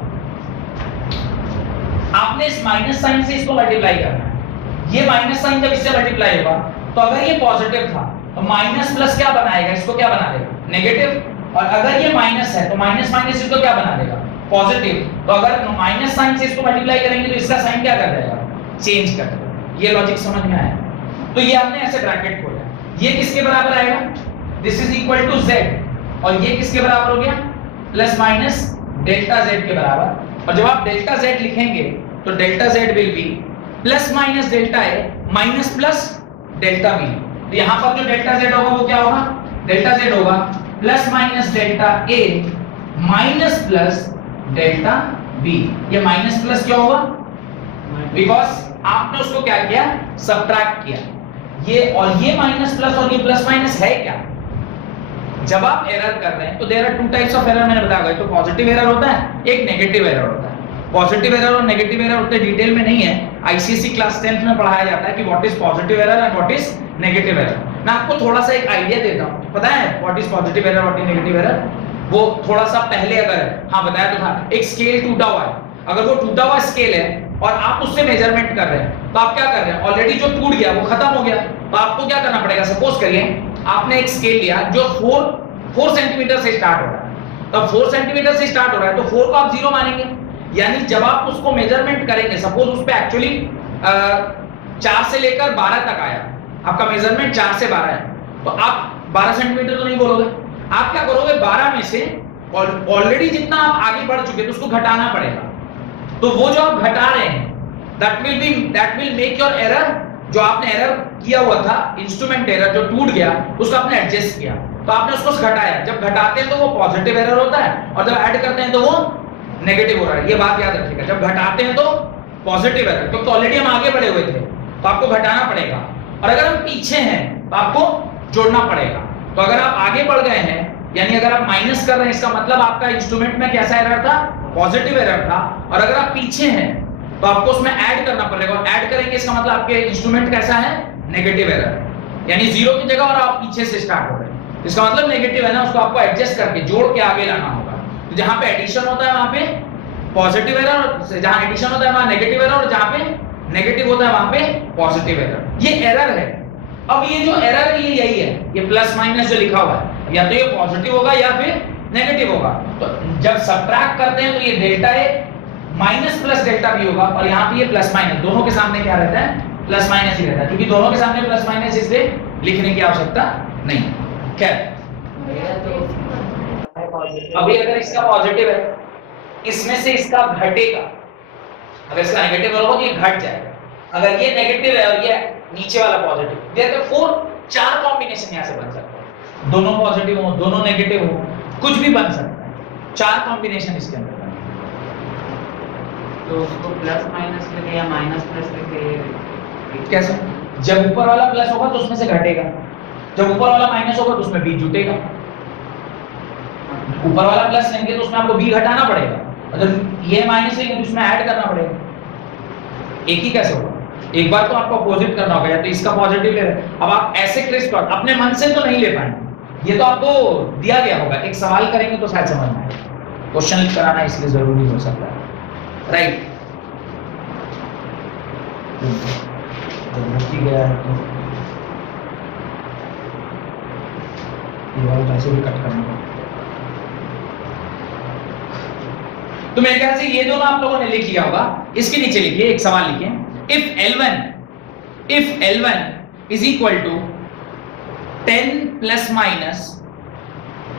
आपने इस माइनस साइन से इसको मल्टीप्लाई करना है। ये माइनस साइन जब इससे मल्टीप्लाई होगा तो अगर ये पॉजिटिव था तो माइनस प्लस क्या बनाएगा, इसको क्या बना देगा, नेगेटिव। और अगर ये माइनस है तो माइनस माइनस इसको क्या बना देगा, पॉजिटिव। तो अगर माइनस साइन से इसको मल्टीप्लाई करेंगे तो इसका साइन क्या कर देगा, चेंज कर देगा। ये लॉजिक समझ में आया? तो ये आपने ऐसे ब्रैकेट खोला, ये किसके बराबर आएगा, this is equal to z, और ये किसके बराबर हो गया, प्लस माइनस डेल्टा z के बराबर। और जब आप डेल्टा z लिखेंगे तो delta z will be plus minus delta a minus plus delta b। तो यहां पर जो डेल्टा z होगा वो क्या होगा, डेल्टा z होगा plus minus delta a minus plus delta b। ये माइनस प्लस क्या होगा, बिकॉज आपने उसको क्या किया, सब्ट्रैक्ट किया। ये और ये माइनस प्लस और ये प्लस माइनस है क्या, जब आप एरर कर रहे हैं तो there are two types of error, मैंने बताया तो पॉजिटिव एरर होता है, एक नेगेटिव एरर होता है। पॉजिटिव एरर और नेगेटिव एरर उतने डिटेल में नहीं है, आईसीएसई क्लास 10th में पढ़ाया जाता है कि what is positive error and what is negative error. मैं आपको थोड़ा सा एक आइडिया देता हूं, पता है what is positive error, what is negative error, वो थोड़ा सा पहले अगर, हाँ बताया तो था, एक स्केल टूटा हुआ है, अगर वो टूटा हुआ स्केल है और आप उससे मेजरमेंट कर रहे हैं, तो आप क्या कर रहे हैं, ऑलरेडी जो टूट गया वो खत्म हो गया, तो आपको क्या करना पड़ेगा, सपोज करिए आपने एक स्केल लिया जो 4 सेंटीमीटर से स्टार्ट हो रहा है, तो 4 सेंटीमीटर से स्टार्ट हो रहा है तो 4 को आप 0 मानेंगे, यानी जब आप उसको मेजरमेंट करेंगे, सपोज उस पे एक्चुअली 4 से लेकर 12 तक आया, आपका मेजरमेंट 4 से 12 है, तो आप 12 सेंटीमीटर तो नहीं बोलोगे, आप क्या करोगे, 12 में से ऑलरेडी जितना आप आगे बढ़ चुके तो उसको घटाना पड़ेगा, तो वो जो आप घटा रहे हैं that will make your error, जो आपने एरर किया हुआ था, इंस्ट्रूमेंट एरर जो टूट गया उसको आपने एडजस्ट किया, तो आपने उसको घटाया, जब घटाते हैं तो वो पॉजिटिव एरर होता है और जब ऐड करते हैं तो वो नेगेटिव हो रहा है, ये बात याद रखिएगा, जब घटाते हैं तो पॉजिटिव एरर, क्योंकि ऑलरेडी हम आगे बढ़े हुए थे तो आपको घटाना पड़ेगा, और अगर हम पीछे हैं तो आपको जोड़ना पड़ेगा, तो अगर आप आगे बढ़ गए हैं यानी अगर आप माइनस कर रहे हैं इसका मतलब आपका इंस्ट्रूमेंट में कैसा एरर था, पॉजिटिव एरर था, और अगर आप पीछे हैं तो आपको उसमें ऐड करना पड़ेगा, और ऐड करेंगे इसका मतलब आपके इंस्ट्रूमेंट कैसा है, नेगेटिव एरर, यानी 0 की जगह और आप पीछे से स्टार्ट हो रहे हैं, इसका मतलब नेगेटिव है ना, उसको आपको एडजस्ट करके जोड़ के आगे लाना होगा, तो जहां पे एडिशन होता है वहां पे पॉजिटिव एरर, और जहां एडिशन होता है वहां नेगेटिव एरर, और जहां पे नेगेटिव होता है वहां पे पॉजिटिव एरर, ये एरर है। अब ये जो एरर है ये यही है, ये प्लस माइनस जो लिखा हुआ है, या तो ये पॉजिटिव होगा या फिर नेगेटिव होगा, तो जब सबट्रैक्ट करते हैं तो ये delta A minus plus delta B होगा, और यहाँ पे ये प्लस माइनस, दोनों के सामने क्या रहता है, प्लस माइनस ही रहता है, क्योंकि दोनों के सामने प्लस माइनस इसलिए लिखने की आवश्यकता नहीं। खैर, अभी अगर इसका पॉजिटिव है, इसमें से इसका घटेगा, अगर इसका नेगेटिव होगा तो ये घट जाएगा, अगर ये नेगेटिव है और ये नीचे वाला पॉजिटिव, देखो 4 कॉम्बिनेशन यहाँ से बन सकता है, दोनों पॉजिटिव हो, दोनों नेगेटिव हो, कुछ भी बन सकता है, 4 कॉम्बिनेशन इसके अंदर। तो उसको प्लस माइनस लेके या माइनस प्लस लेके कैसे, जब ऊपर वाला प्लस होगा तो उसमें से घटेगा, जब ऊपर वाला माइनस होगा तो उसमें बी जुटेगा, ऊपर वाला प्लस लेंगे तो उसमें आपको बी घटाना पड़ेगा, अगर ये माइनस लेंगे तो उसमें ऐड करना पड़ेगा, एक ही कैसे होगा, एक बार तो आपको अपोजिट करना होगा, या तो इसका पॉजिटिव ले रहे, अब आप ऐसे क्रिस्प अपने मन से तो नहीं ले पाएंगे, ये तो आपको दिया गया होगा, एक सवाल करेंगे तो शायद समझ में आएगा, क्वेश्चन कराना इसलिए जरूरी हो सकता है, राइट। जब गया है तो ये वाला वैसे भी कट करना होगा, तो मेरे ख्याल से ये दोनों आप लोगों ने लिख लिया होगा, इसके नीचे लिखिए एक सवाल लिखिए, if L1 is equal to 10 plus minus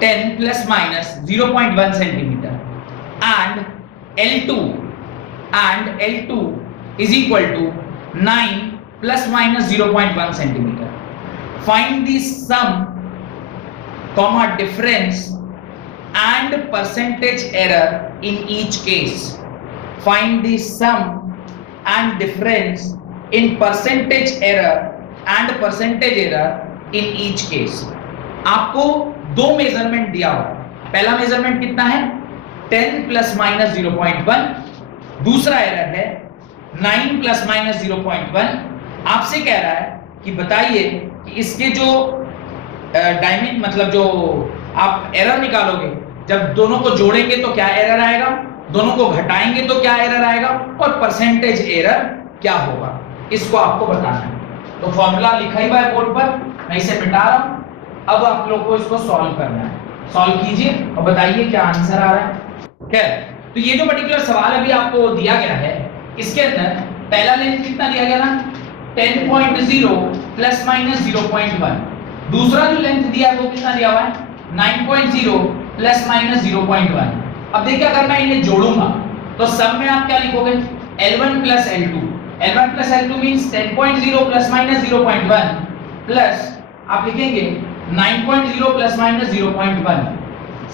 0.1 centimeter and L2 is equal to 9 plus minus 0.1 centimeter, find the sum comma difference and percentage error in each case, find the sum and difference in percentage error and percentage error in each case। आपको 2 measurement दिया हुआ, पहला measurement कितना है 10 plus minus 0.1, दूसरा error है 9 plus minus 0.1। आपसे कह रहा है कि बताइए कि इसके जो डायमेंशन मतलब जो आप एरर निकालोगे, जब दोनों को जोड़ेंगे तो क्या एरर आएगा, दोनों को घटाएंगे तो क्या एरर आएगा, और परसेंटेज एरर क्या होगा, इसको आपको बताना है। तो फॉर्मूला लिखा ही हुआ है बोर्ड पर, मैं इसे मिटा रहा हूं, अब आप लोग को इसको सॉल्व करना है, सॉल्व कीजिए और बताइए क्या आंसर आ रहा है। खैर, तो ये जो पर्टिकुलर सवाल अभी आपको दिया गया है, इसके अंदर पहला लेंथ कितना दिया गया ना 10.0 प्लस माइनस 0.1, दूसरा जो लेंथ दिया है वो कितना दिया हुआ है 9.0 प्लस माइनस 0.1। अब देखिए अगर मैं इन्हें जोड़ूंगा तो सब में आप क्या लिखोगे L1 plus L2, L1 plus L2 means 10.0 plus minus 0.1 plus आप लिखेंगे 9.0 प्लस माइनस 0.1।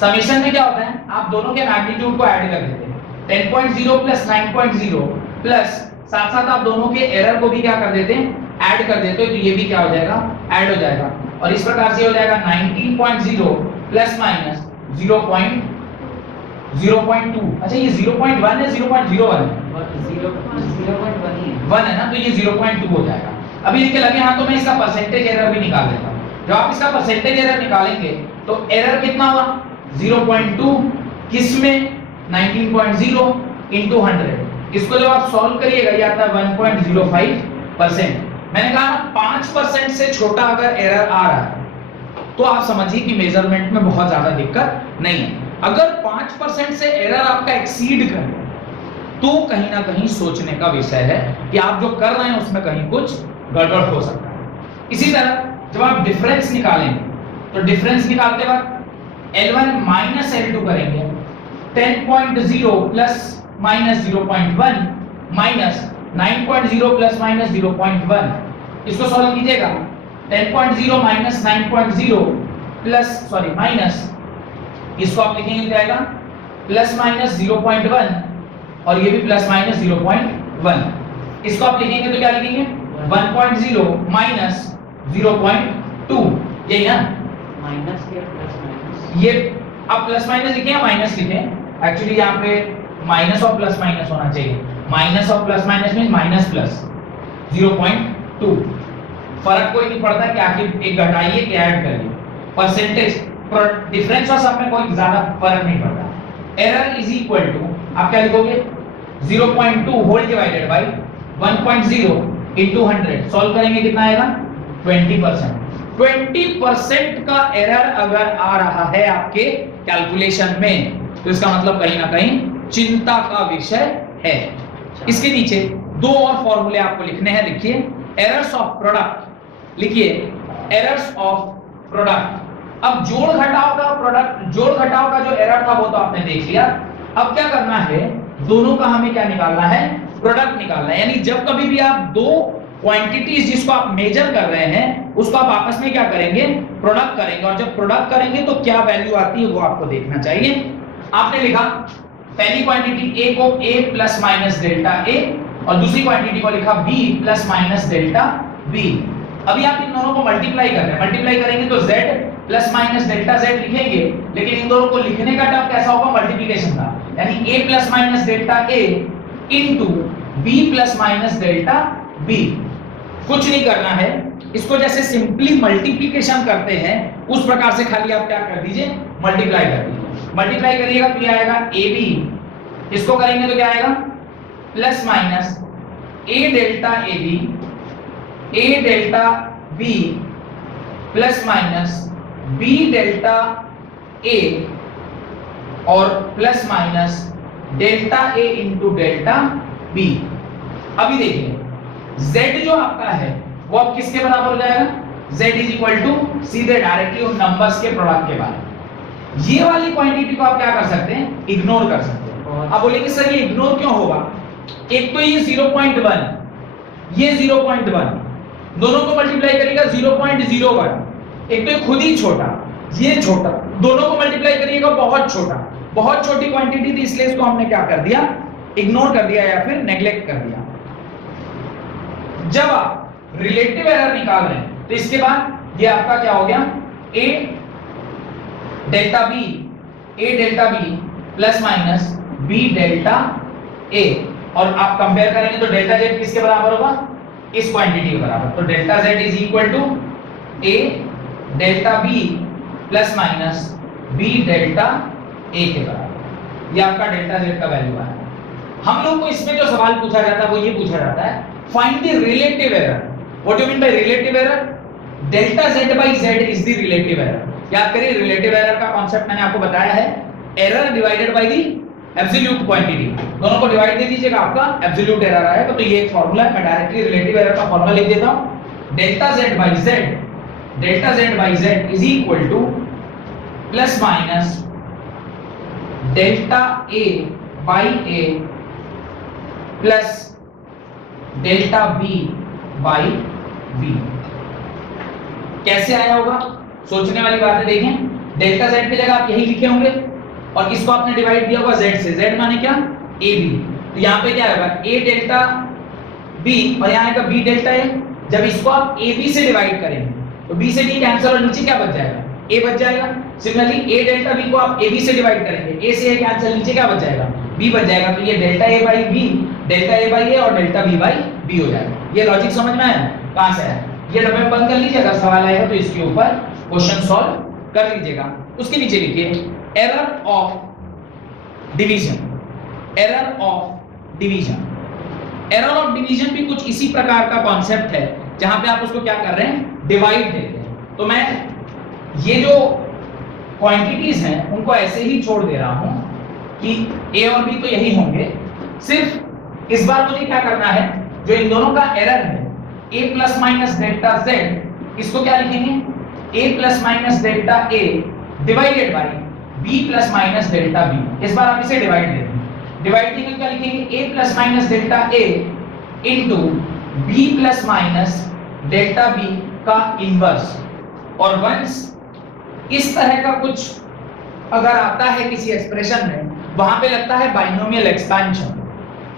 समेशन में क्या होता है, आप दोनों के मैग्नीट्यूड को ऐड कर देते हैं, 10.0 प्लस 9.0 प्लस साथ साथ आप दोनों के एरर को भी क्या कर देते हैं, ऐड कर देते हो, तो ये भी क्या हो जाएगा, ऐड हो जाएगा, और इस प्रकार से हो जाएगा 19.0 प्लस माइनस 0.2। अच्छा ये 0.1 है 0.01 है, 1 है ना, तो ये 0.2 हो जाएगा। अभी लिख के लगे हाँ, तो मैं इसका परसेंटेज एरर भी निकाल देता हूँ। जब आप इसका परसेंटेज एरर निकालेंगे तो एरर कितना हुआ 0.2, किसमें 19.0 into 100, इसको जब आप सॉल्व करिएगा ये आता है 1.05%। मैंने कहा ना 5% से छोटा अगर एरर आ रहा है तो आप समझिए कि मेजरमेंट में बहुत ज्यादा दिक्कत नहीं है। अगर 5% से एरर आपका एक्सीड करे तो कहीं ना कहीं सोचने का विषय है कि आप जो कर रहे हैं उसमें कहीं कुछ गड़बड़ हो सकता है। इसी तरह जब आप डिफरेंस निकालेंगे तो डिफरेंस निकालते वक्त L1 माइनस L2 करेंगे, 10.0 plus minus 0.1 minus 9.0 plus minus 0.1, इसको सॉल्व कीजिएगा 10.0 माइनस 9.0 प्लस माइनस, इसको आप लिखेंगे क्या आएगा प्लस माइनस 0.1 और ये भी प्लस माइनस 0.1, इसको आप लिखेंगे तो क्या लिखेंगे 1.0 माइनस 0.2, यही ना माइनस के प्लस माइनस, ये आप प्लस माइनस लिखें या माइनस लिखें, एक्चुअली यहाँ पे माइनस और प्लस माइनस होना चाहिए, माइनस और plus minus means minus plus 0.2, फर्क कोई नहीं पड़ता कि आखिर एक घटाइए कि ऐड करिए, परसेंटेज डिफरेंस और सब में कोई ज्यादा फर्क नहीं पड़ता। एरर इज इक्वल टू आप क्या लिखोगे 0.2 whole divided by 1.0 into 100, solve करेंगे कितना आएगा 20%। 20% का एरर अगर आ रहा है आपके कैलकुलेशन में तो इसका मतलब कहीं ना कहीं चिंता का विषय है। इसके नीचे दो और फॉर्मूले आपको लिखने हैं, लिखिए एरर्स ऑफ प्रोडक्ट, लिखिए एरर्स ऑफ प्रोडक्ट। अब जोड़ घटाव का प्रोडक्ट, जोड़ घटाव का जो एरर था वो तो आपने देख लिया, अब क्या करना है दोनों का हमें क्या निकालना है प्रोडक्ट निकालना है। यानी जब कभी भी आप दो क्वांटिटीज जिसको आप मेजर कर रहे हैं उसको आप आपस में क्या करेंगे प्रोडक्ट करेंगे, और जब प्रोडक्ट करेंगे तो क्या वैल्यू आती है वो आपको देखना चाहिए। आपने लिखा पहली क्वांटिटी A को A plus minus delta A और दूसरी क्वांटिटी को लिखा B plus minus delta B। अभी आप इन दोनों को मल्टीप्लाई कर रहे हैं, मल्टीप्लाई करेंगे तो Z plus minus delta Z लिखेंगे, लेकिन इन दोनों को लिखने का टर्म कैसा होगा मल्टीप्लिकेशन का, यानी A plus minus delta A into B plus minus delta B। कुछ नहीं करना है, इसको जैसे सिंपली मल्टीप्लिकेशन करते हैं उस प्रकार से खाली आप क्या कर दीजिए मल्टीप्लाई कर दीजिए। मल्टीप्लाई करिएगा तो क्या आएगा AB, इसको करेंगे तो क्या आएगा plus minus A delta AB A delta B plus minus B delta A और plus minus delta A into delta B। अभी देखिए Z जो आपका है वो अब किसके बराबर हो जाएगा, Z इज इक्वल टू सीधे डायरेक्टली उन नंबर्स के प्रोडक्ट के बाद। ये वाली क्वांटिटी को आप क्या कर सकते हैं इग्नोर कर सकते हैं। अब बोलेंगे सर ये इग्नोर क्यों होगा, एक तो ये 0.1 ये 0.1 दोनों को मल्टीप्लाई करिएगा 0.01, एक तो खुद ही छोटा ये छोटा, दोनों को मल्टीप्लाई करिएगा बहुत छोटा, बहुत छोटी क्वांटिटी थी इसलिए इसको हमने क्या कर दिया इग्नोर कर दिया या फिर नेग्लेक्ट कर दिया। जब आप रिलेटिव एरर निकाल रहे हैं तो इसके बाद ये आपका क्या हो गया A delta B plus minus B delta A, और आप कंपेयर करेंगे तो डेल्टा Z किसके बराबर होगा इस क्वांटिटी के बराबर, तो delta Z is equal to A delta B plus minus B delta A के बराबर। ये आपका डेल्टा Z का वैल्यू है। हम लोग को इसमें जो सवाल पूछा जाता है वो ये पूछा जाता है find the relative error. What do mean by relative error, delta Z by Z is the relative error. याद करिए रिलेटिव एरर का कांसेप्ट मैंने आपको बताया है, error divided by the absolute quantity, दोनों को डिवाइड दे दीजिएगा आपका एब्सोल्यूट एरर आएगा। तो ये एक फार्मूला है, मैं डायरेक्टली रिलेटिव एरर का फार्मूला लिख देता हूं, delta Z by Z is equal to plus minus delta A by A plus delta B by B। कैसे आया होगा सोचने वाली बात है। देखें डेल्टा Z की जगह आप यही लिखे होंगे और इसको आपने डिवाइड दिया होगा Z से, Z माने क्या AB, तो यहाँ पे क्या होगा A डेल्टा B और यहाँ आएगा B डेल्टा A। जब इसको आप AB से डिवाइड करेंगे तो B से B कैंसिल और नीचे क्या बच जाएगा A बच जाएगा। सिमिलरली A डेल्टा B को आप AB से डिवाइड करेंगे, A से A कैंसिल नीचे क्या बच जाएगा B बच जाएगा। तो ये delta A by B delta A by A और डेल्टा B बाई B हो जाएगा। ये लॉजिक समझ में आया कहां से आया, ये डब्बे बंद कर लीजिए, अगर सवाल आएगा तो इसके ऊपर क्वेश्चन सॉल्व कर लीजिएगा। उसके नीचे लिखिए error of division, error of division. Error of division भी कुछ इसी प्रकार का कॉन्सेप्ट है जहां पे आप उसको क्या कर रहे हैं, डिवाइड देते हैं। तो मैं ये जो क्वांटिटीज हैं उनको ऐसे ही छोड़ दे रहा हूं कि a और b तो यही होंगे, सिर्फ इस बार मुझे क्या करना है, जो इन दोनों का एरर है a plus minus delta z, इसको क्या लिखेंगे, a plus minus delta a divided by b plus minus delta b। इस बार आप इसे डिवाइड देते हैं, डिवाइड देंगे क्या लिखेंगे, a plus minus delta a into b plus minus delta b का इनवर्स। और वंस इस तरह का कुछ अगर आता है किसी एक्सप्रेशन में, वहां पे लगता है binomial expansion.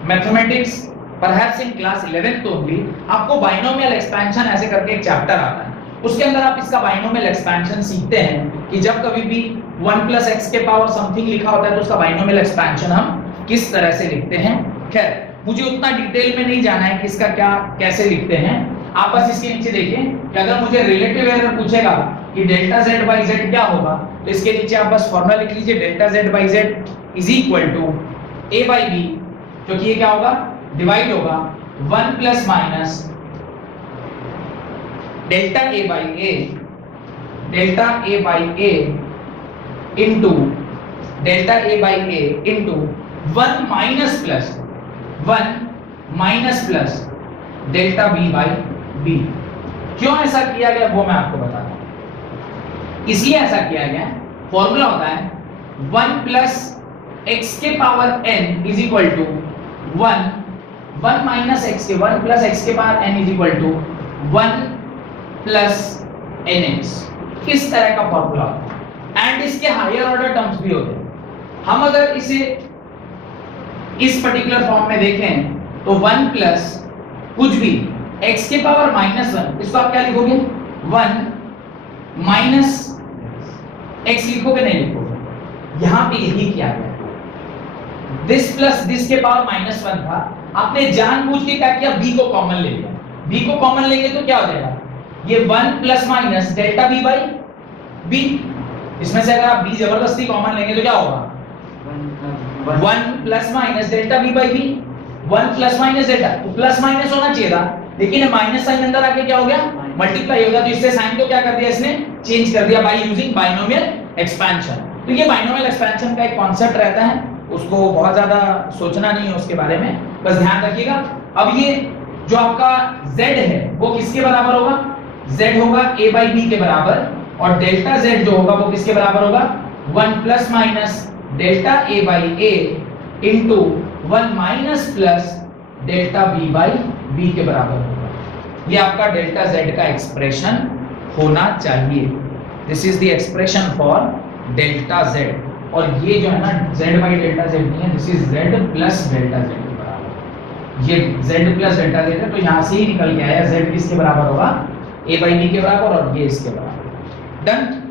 Mathematics perhaps in class 11th तो भी आपको बाइनोमियल एक्सपेंशन ऐसे करके एक चैप्टर आता है, उसके अंदर आप इसका बाइनोमियल एक्सपेंशन सीखते हैं कि जब कभी भी 1 प्लस एक्स के पावर समथिंग लिखा होता है तो उसका बाइनोमियल एक्सपेंशन हम किस तरह से लिखते हैं। खैर मुझे उतना डिटेल में नहीं जाना है कि इसका क्या कैसे लिखते हैं, आप बस इसके नीचे देखिए कि अगर मुझे रिलेटिव एरर पूछेगा कि डेल्टा z बाई z क्या होगा, तो इसके नीचे आप बस फॉर्मूला लिख लीजिए, delta z by z is equal to a by b, क्योंकि ये क्या होगा, डिवाइड होगा 1 plus minus delta a by a into delta a by a into 1 minus plus delta b by b। क्यों ऐसा किया गया वो मैं आपको बताता हूं। इसलिए ऐसा किया गया, फॉर्मूला होता है 1 प्लस एक्स के power n is equal to 1 minus x के 1 प्लस एक्स के power n is equal to 1 plus nx। इस तरह का फॉर्मूला होता है एंड इसके हायर ऑर्डर टर्म्स भी होते हैं। हम अगर इसे इस पर्टिकुलर फॉर्म में देखें तो 1 प्लस कुछ भी x के पावर -1, इसको आप क्या लिखोगे, 1 माइनस x लिखोगे, नहीं लिखोगे। यहां पे यही किया गया, दिस प्लस दिस के पावर -1 था, आपने जानबूझ के क्या किया, b को कॉमन ले लिया। b को कॉमन लेंगे तो क्या हो जाएगा, ये 1 plus minus delta b by b। इसमें से अगर आप b जबरदस्ती कॉमन लेंगे तो क्या होगा, 1 plus minus delta b by b। 1 plus minus delta, तो प्लस माइनस होना चाहिए था, लेकिन माइनस साइन अंदर आके क्या हो गया, मल्टीप्लाई हो गया। तो इससे साइन को क्या कर दिया, इसने चेंज कर दिया बाय यूजिंग बाइनोमियल एक्सपेंशन। तो ये बाइनोमियल एक्सपेंशन का एक कॉन्सेप्ट रहता है, उसको बहुत ज्यादा सोचना नहीं है उसके बारे में, बस ध्यान रखिएगा। अब ये जो आपका z है वो किसके बराबर होगा, z होगा a बाई b के बराबर, और डेल्टा z जो होगा वो किसके बराबर होगा, 1 plus minus delta a by a into 1 minus plus delta b by b के बराबर होगा। ये आपका डेल्टा z का एक्सप्रेशन होना चाहिए। This is the expression for delta z। और ये जो है ना z बाई डेल्टा z नहीं है, this is z plus delta z के बराबर। ये z प्लस डेल्टा z है, तो यहां से ही निकल के आया z किसके बराबर होगा, a बाई b के बराबर, और ये इसके बराबर। डन।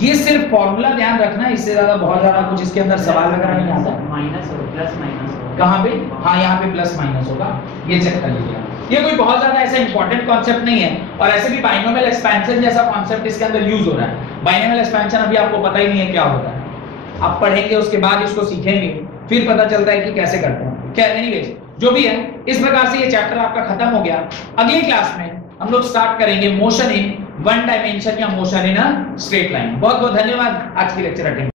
ये सिर्फ फॉर्मूला ध्यान रखना, इससे ज्यादा बहुत ज्यादा कुछ इसके अंदर सवाल वगैरह नहीं आता। माइनस और प्लस माइनस कहां पे, हाँ यहाँ पे प्लस माइनस होगा, ये चेक कर लीजिए। ये कोई बहुत ज्यादा ऐसा इंपॉर्टेंट कॉन्सेप्ट नहीं है, और ऐसे भी बाइनोमियल एक्सपेंशन जैसा कॉन्सेप्ट इसके अंदर यूज हो रहा है। बाइनोमियल एक्सपेंशन अभी आपको पता ही नहीं है क्या होता है, आप पढ़ेंगे उसके बाद इसको सीखेंगे, फिर पता चलता है कि कैसे करते हैं। खैर एनीवेज जो भी है, इस प्रकार से ये चैप्टर आपका खत्म हो गया। अगली क्लास में हम लोग स्टार्ट करेंगे मोशन इन वन डायमेंशन या motion in a straight line. बहुत बहुत धन्यवाद आज की लेक्चर अटेंड